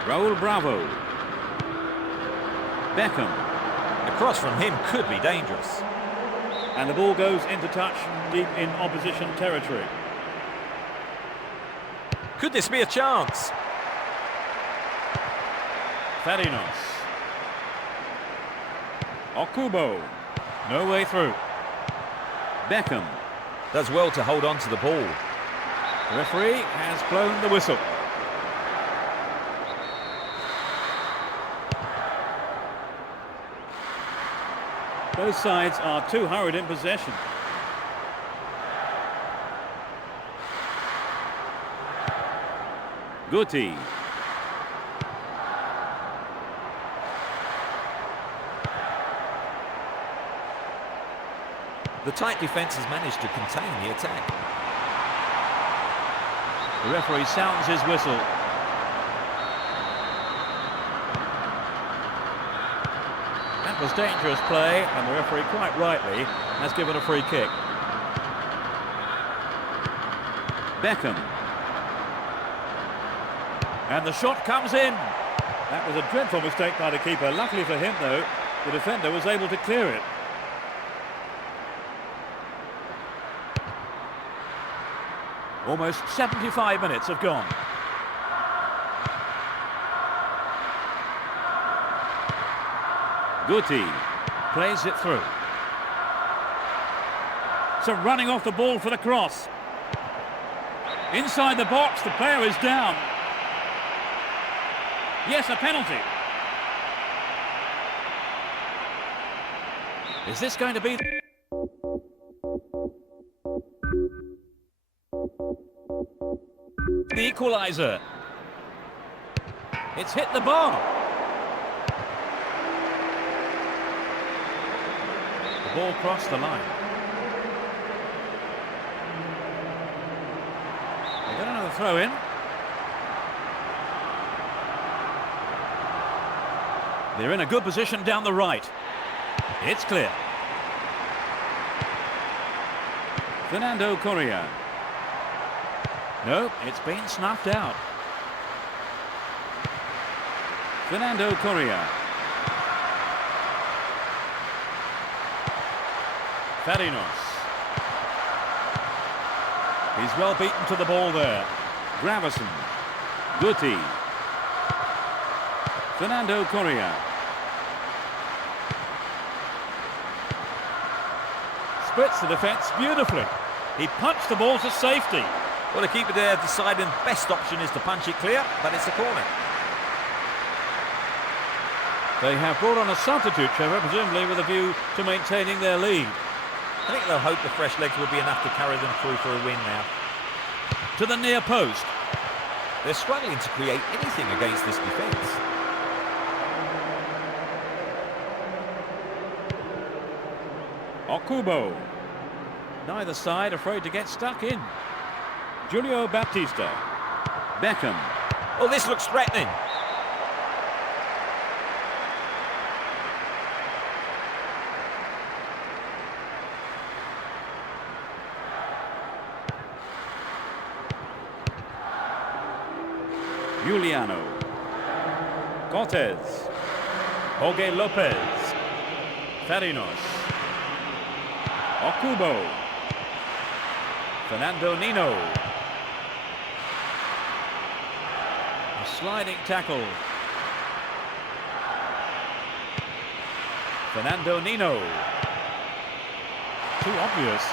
Raul Bravo. Beckham. A cross from him could be dangerous. And the ball goes into touch deep in opposition territory. Could this be a chance? Farinos. Okubo. No way through. Beckham. Does well to hold on to the ball. The referee has blown the whistle. Both sides are too hurried in possession. Guti. The tight defence has managed to contain the attack. The referee sounds his whistle. That was dangerous play, and the referee, quite rightly, has given a free kick. Beckham. And the shot comes in. That was a dreadful mistake by the keeper. Luckily for him, though, the defender was able to clear it. Almost 75 minutes have gone. Guti plays it through. So running off the ball for the cross. Inside the box, the player is down. Yes, a penalty. Is this going to be the equaliser? It's hit the bar. The ball crossed the line. They got another throw in. They're in a good position down the right. It's clear. Fernando Correa. No, it's been snuffed out. Fernando Correa. Farinos. He's well beaten to the ball there. Gravison. Guti. Fernando Correa. Splits the defence beautifully. He punched the ball to safety. Well, the keeper there deciding best option is to punch it clear, but it's a corner. They have brought on a substitute, Trevor, presumably with a view to maintaining their lead. I think they'll hope the fresh legs will be enough to carry them through for a win now. To the near post. They're struggling to create anything against this defence. Okubo. Neither side afraid to get stuck in. Julio Baptista. Beckham. Oh, this looks threatening. Juliano. Cortez. Jorge Lopez. Farinos. Okubo. Fernando Nino. A sliding tackle. Fernando Nino. Too obvious.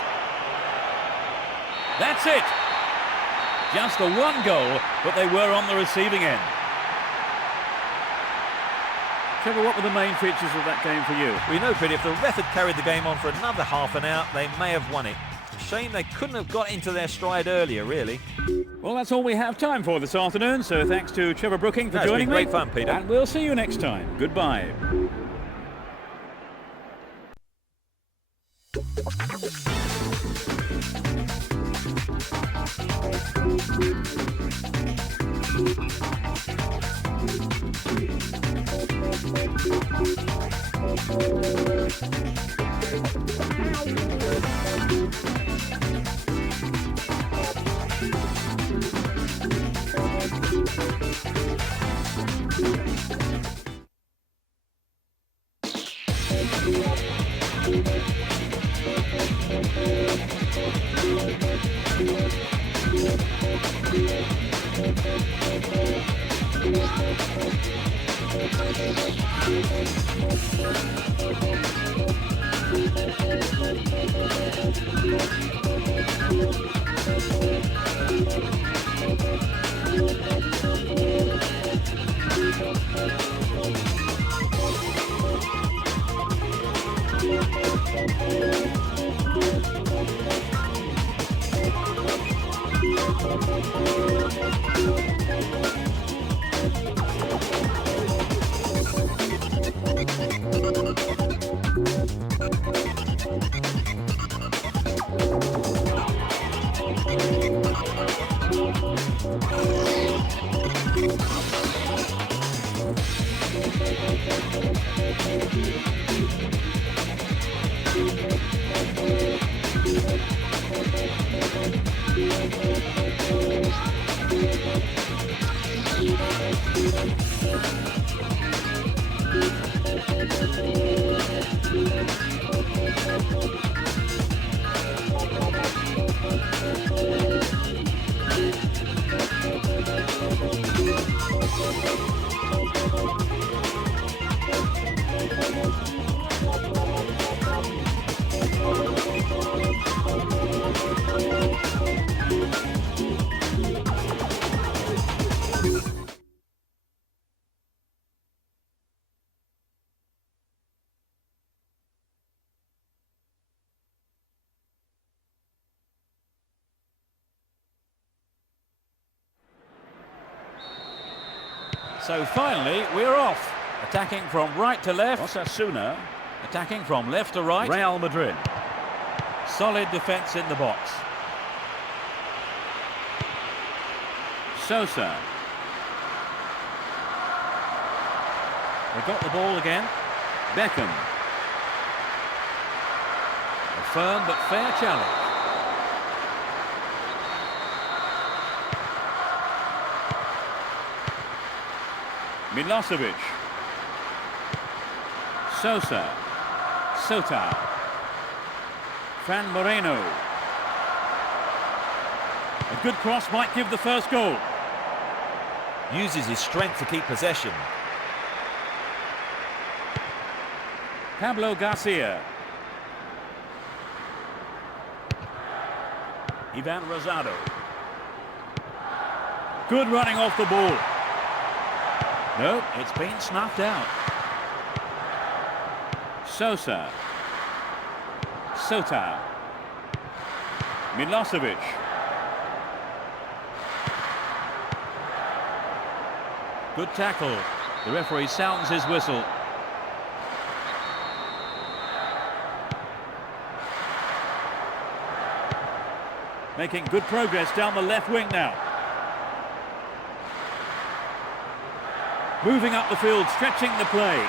That's it. Just the one goal, but they were on the receiving end. Trevor, what were the main features of that game for you? We know, Pete, if the ref had carried the game on for another half an hour, they may have won it. Shame they couldn't have got into their stride earlier, really. Well, that's all we have time for this afternoon, so thanks to Trevor Brooking for joining me. It's been great fun, Peter. And we'll see you next time. Goodbye. So finally, we're off. Attacking from right to left. Osasuna. Attacking from left to right. Real Madrid. Solid defence in the box. Sosa. They've got the ball again. Beckham. A firm but fair challenge. Milosevic. Sosa. Sota. Fran Moreno. A good cross might give the first goal. Uses his strength to keep possession. Pablo Garcia. Ivan Rosado. Good running off the ball. No, it's been snuffed out. Sosa. Sota. Milosevic. Good tackle. The referee sounds his whistle. Making good progress down the left wing now. Moving up the field, stretching the play.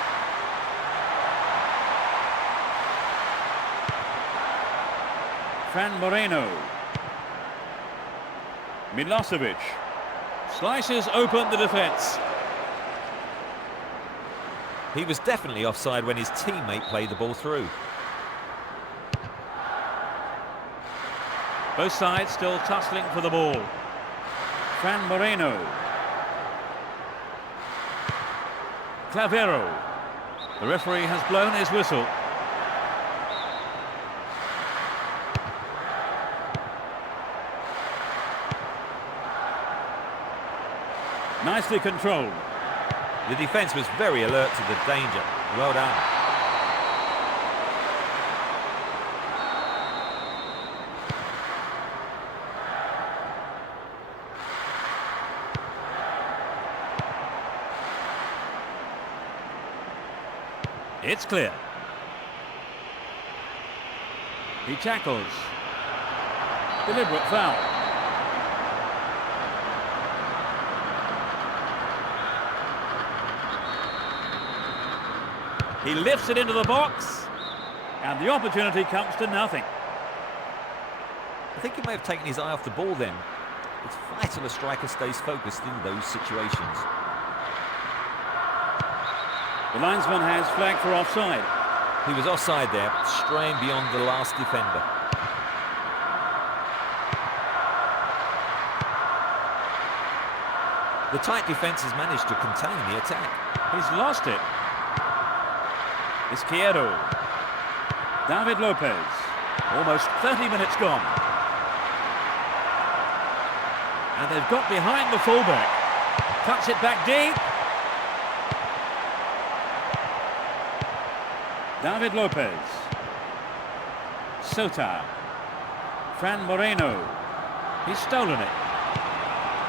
Fran Moreno. Milosevic. Slices open the defence. He was definitely offside when his teammate played the ball through. Both sides still tussling for the ball. Fran Moreno. Clavero. The referee has blown his whistle. Nicely controlled. The defence was very alert to the danger. Well done. It's clear. He tackles. Deliberate foul. He lifts it into the box, and the opportunity comes to nothing. I think he may have taken his eye off the ball then. It's vital a striker stays focused in those situations. The linesman has flagged for offside. He was offside there, straying beyond the last defender. The tight defence has managed to contain the attack. He's lost it. Izquierdo. David Lopez. Almost 30 minutes gone. And they've got behind the fullback. Cuts it back deep. David Lopez. Sota. Fran Moreno. He's stolen it.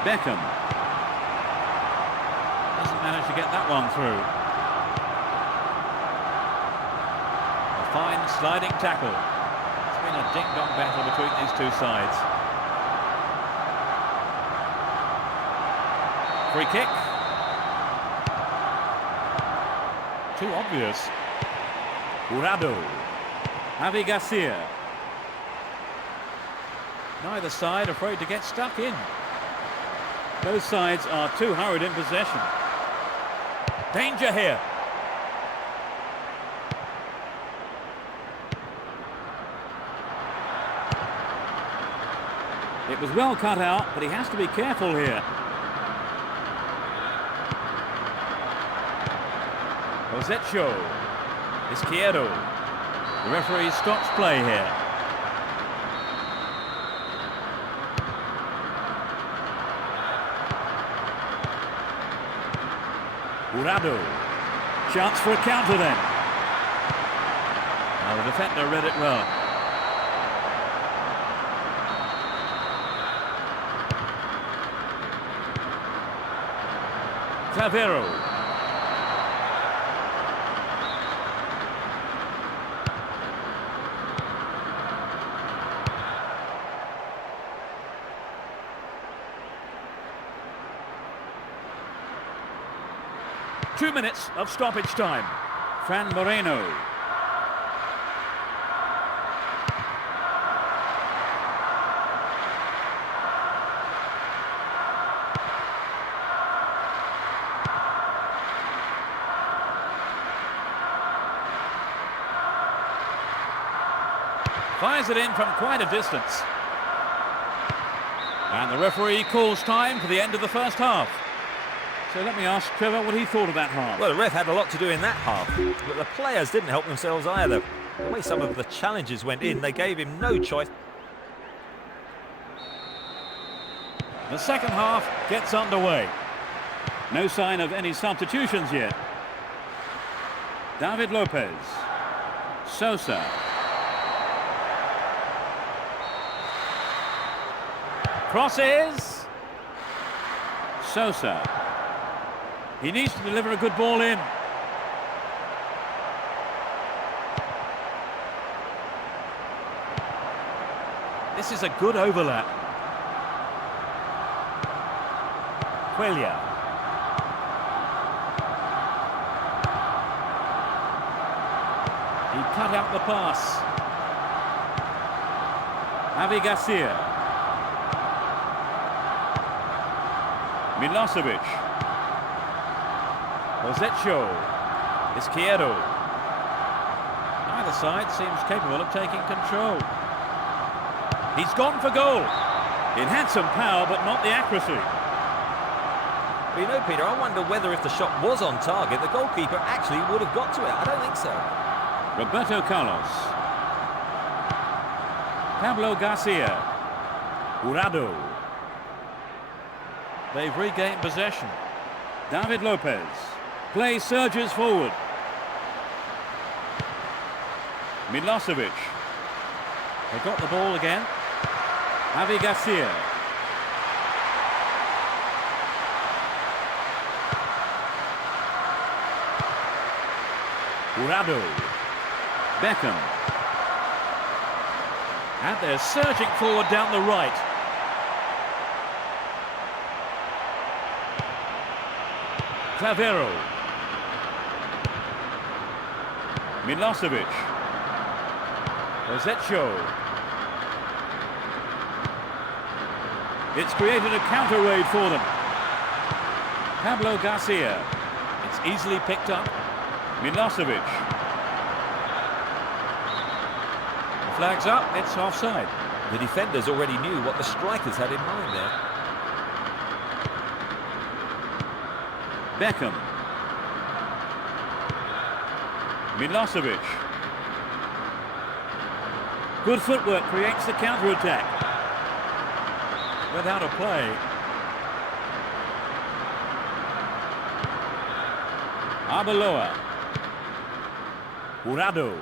Beckham. Doesn't manage to get that one through. A fine sliding tackle. It's been a ding-dong battle between these two sides. Free kick. Too obvious. Urado. Javi Garcia. Neither side afraid to get stuck in. Both sides are too hurried in possession. Danger here. It was well cut out, but he has to be careful here. Rosetcho. Izquierdo. The referee stops play here. Urado. Chance for a counter then. Well, the defender read it well. Clavero. Two minutes of stoppage time. Fran Moreno. Fires it in from quite a distance. And the referee calls time for the end of the first half. So let me ask Trevor what he thought of that half. Well, the ref had a lot to do in that half, but the players didn't help themselves either. The way some of the challenges went in, they gave him no choice. The second half gets underway. No sign of any substitutions yet. David Lopez. Sosa. Crosses. Sosa. He needs to deliver a good ball in. This is a good overlap. Cuellar. He cut out the pass. Javi Garcia. Milosevic. Rosetcho. Izquierdo. Either side seems capable of taking control. He's gone for goal. It had some power, but not the accuracy. Well, you know, Peter, I wonder whether if the shot was on target, the goalkeeper actually would have got to it. I don't think so. Roberto Carlos. Pablo Garcia. Jurado. They've regained possession. David Lopez. Play surges forward. Milosevic. They got the ball again. Javi Garcia. Jurado. Beckham. And they're surging forward down the right. Clavero. Milosevic. Rosetcho. It's created a counter raid for them. Pablo Garcia. It's easily picked up. Milosevic. The flag's up, it's offside. The defenders already knew what the strikers had in mind there. Beckham. Milosevic. Good footwork creates the counter-attack. Without a play. Arbeloa. Jurado.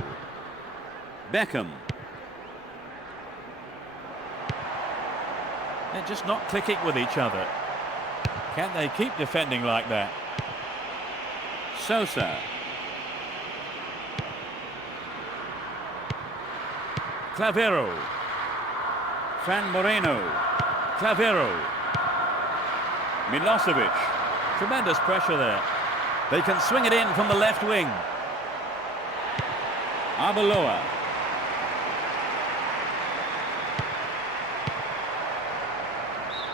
Beckham. They're just not clicking with each other. Can they keep defending like that? Sosa. Clavero. Fran Moreno. Clavero. Milosevic. Tremendous pressure there. They can swing it in from the left wing. Arbeloa.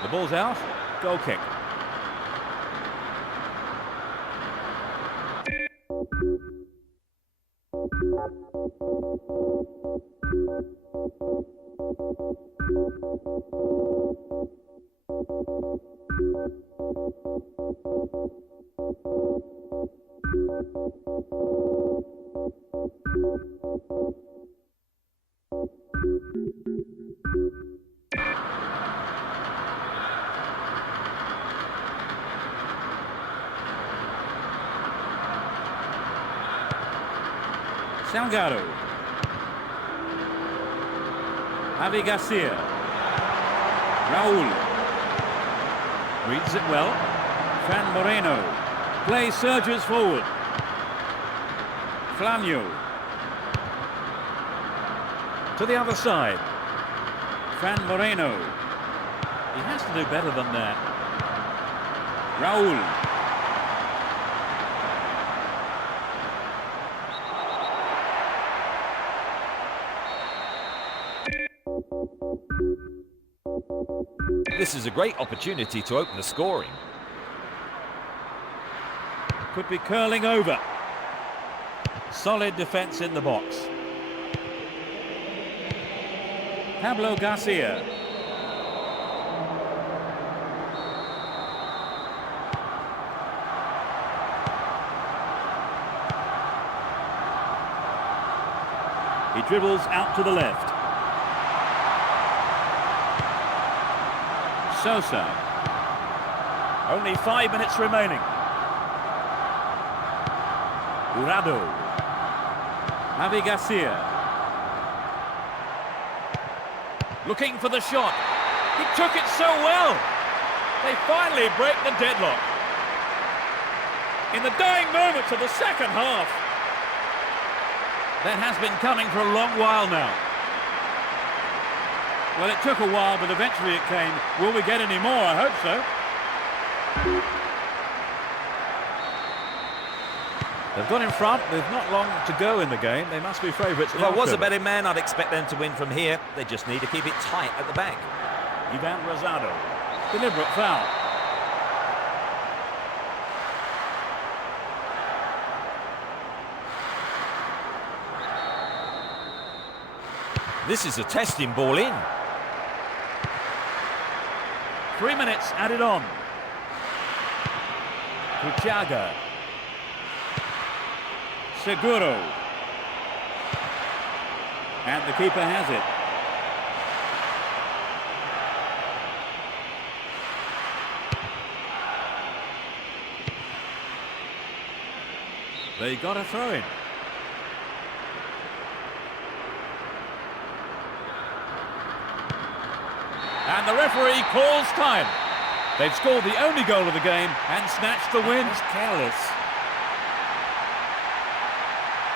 The ball's out. Goal kick. Salgado. Javi Garcia. Raul. Reads it well. Fran Moreno. Play surges forward. Flanio. To the other side. Fran Moreno. He has to do better than that. Raul. This is a great opportunity to open the scoring. Could be curling over. Solid defence in the box. Pablo Garcia. He dribbles out to the left. Sosa. Only 5 minutes remaining. Urado. Javi Garcia. Looking for the shot. He took it so well. They finally break the deadlock. In the dying moments of the second half. That has been coming for a long while now. Well, it took a while, but eventually it came. Will we get any more? I hope so. They've got in front. There's not long to go in the game. They must be favourites. If I was a betting man, I'd expect them to win from here. They just need to keep it tight at the back. Ivan Rosado. Deliberate foul. This is a testing ball in. 3 minutes added on. Kuchaga. Seguro. And the keeper has it. They got a throw in. And the referee calls time. They've scored the only goal of the game and snatched the win. That was careless.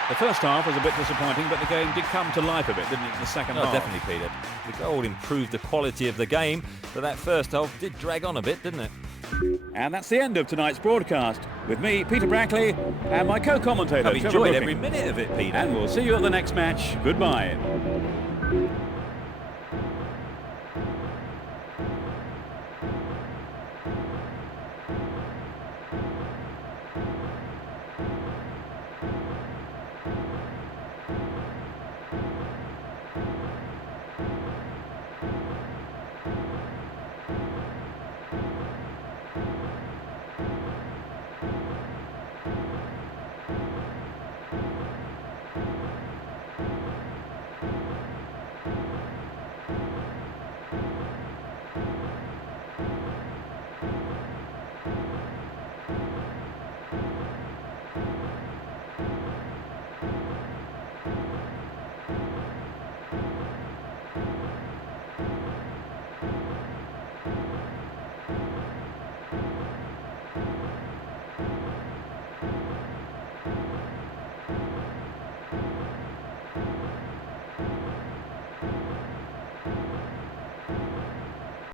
The first half was a bit disappointing, but the game did come to life a bit, didn't it, in the second half? Definitely, Peter. The goal improved the quality of the game, but that first half did drag on a bit, didn't it? And that's the end of tonight's broadcast. With me, Peter Brackley, and my co-commentator, I've Trevor enjoyed Brooking. every minute of it, Peter. And we'll see you at the next match. Goodbye.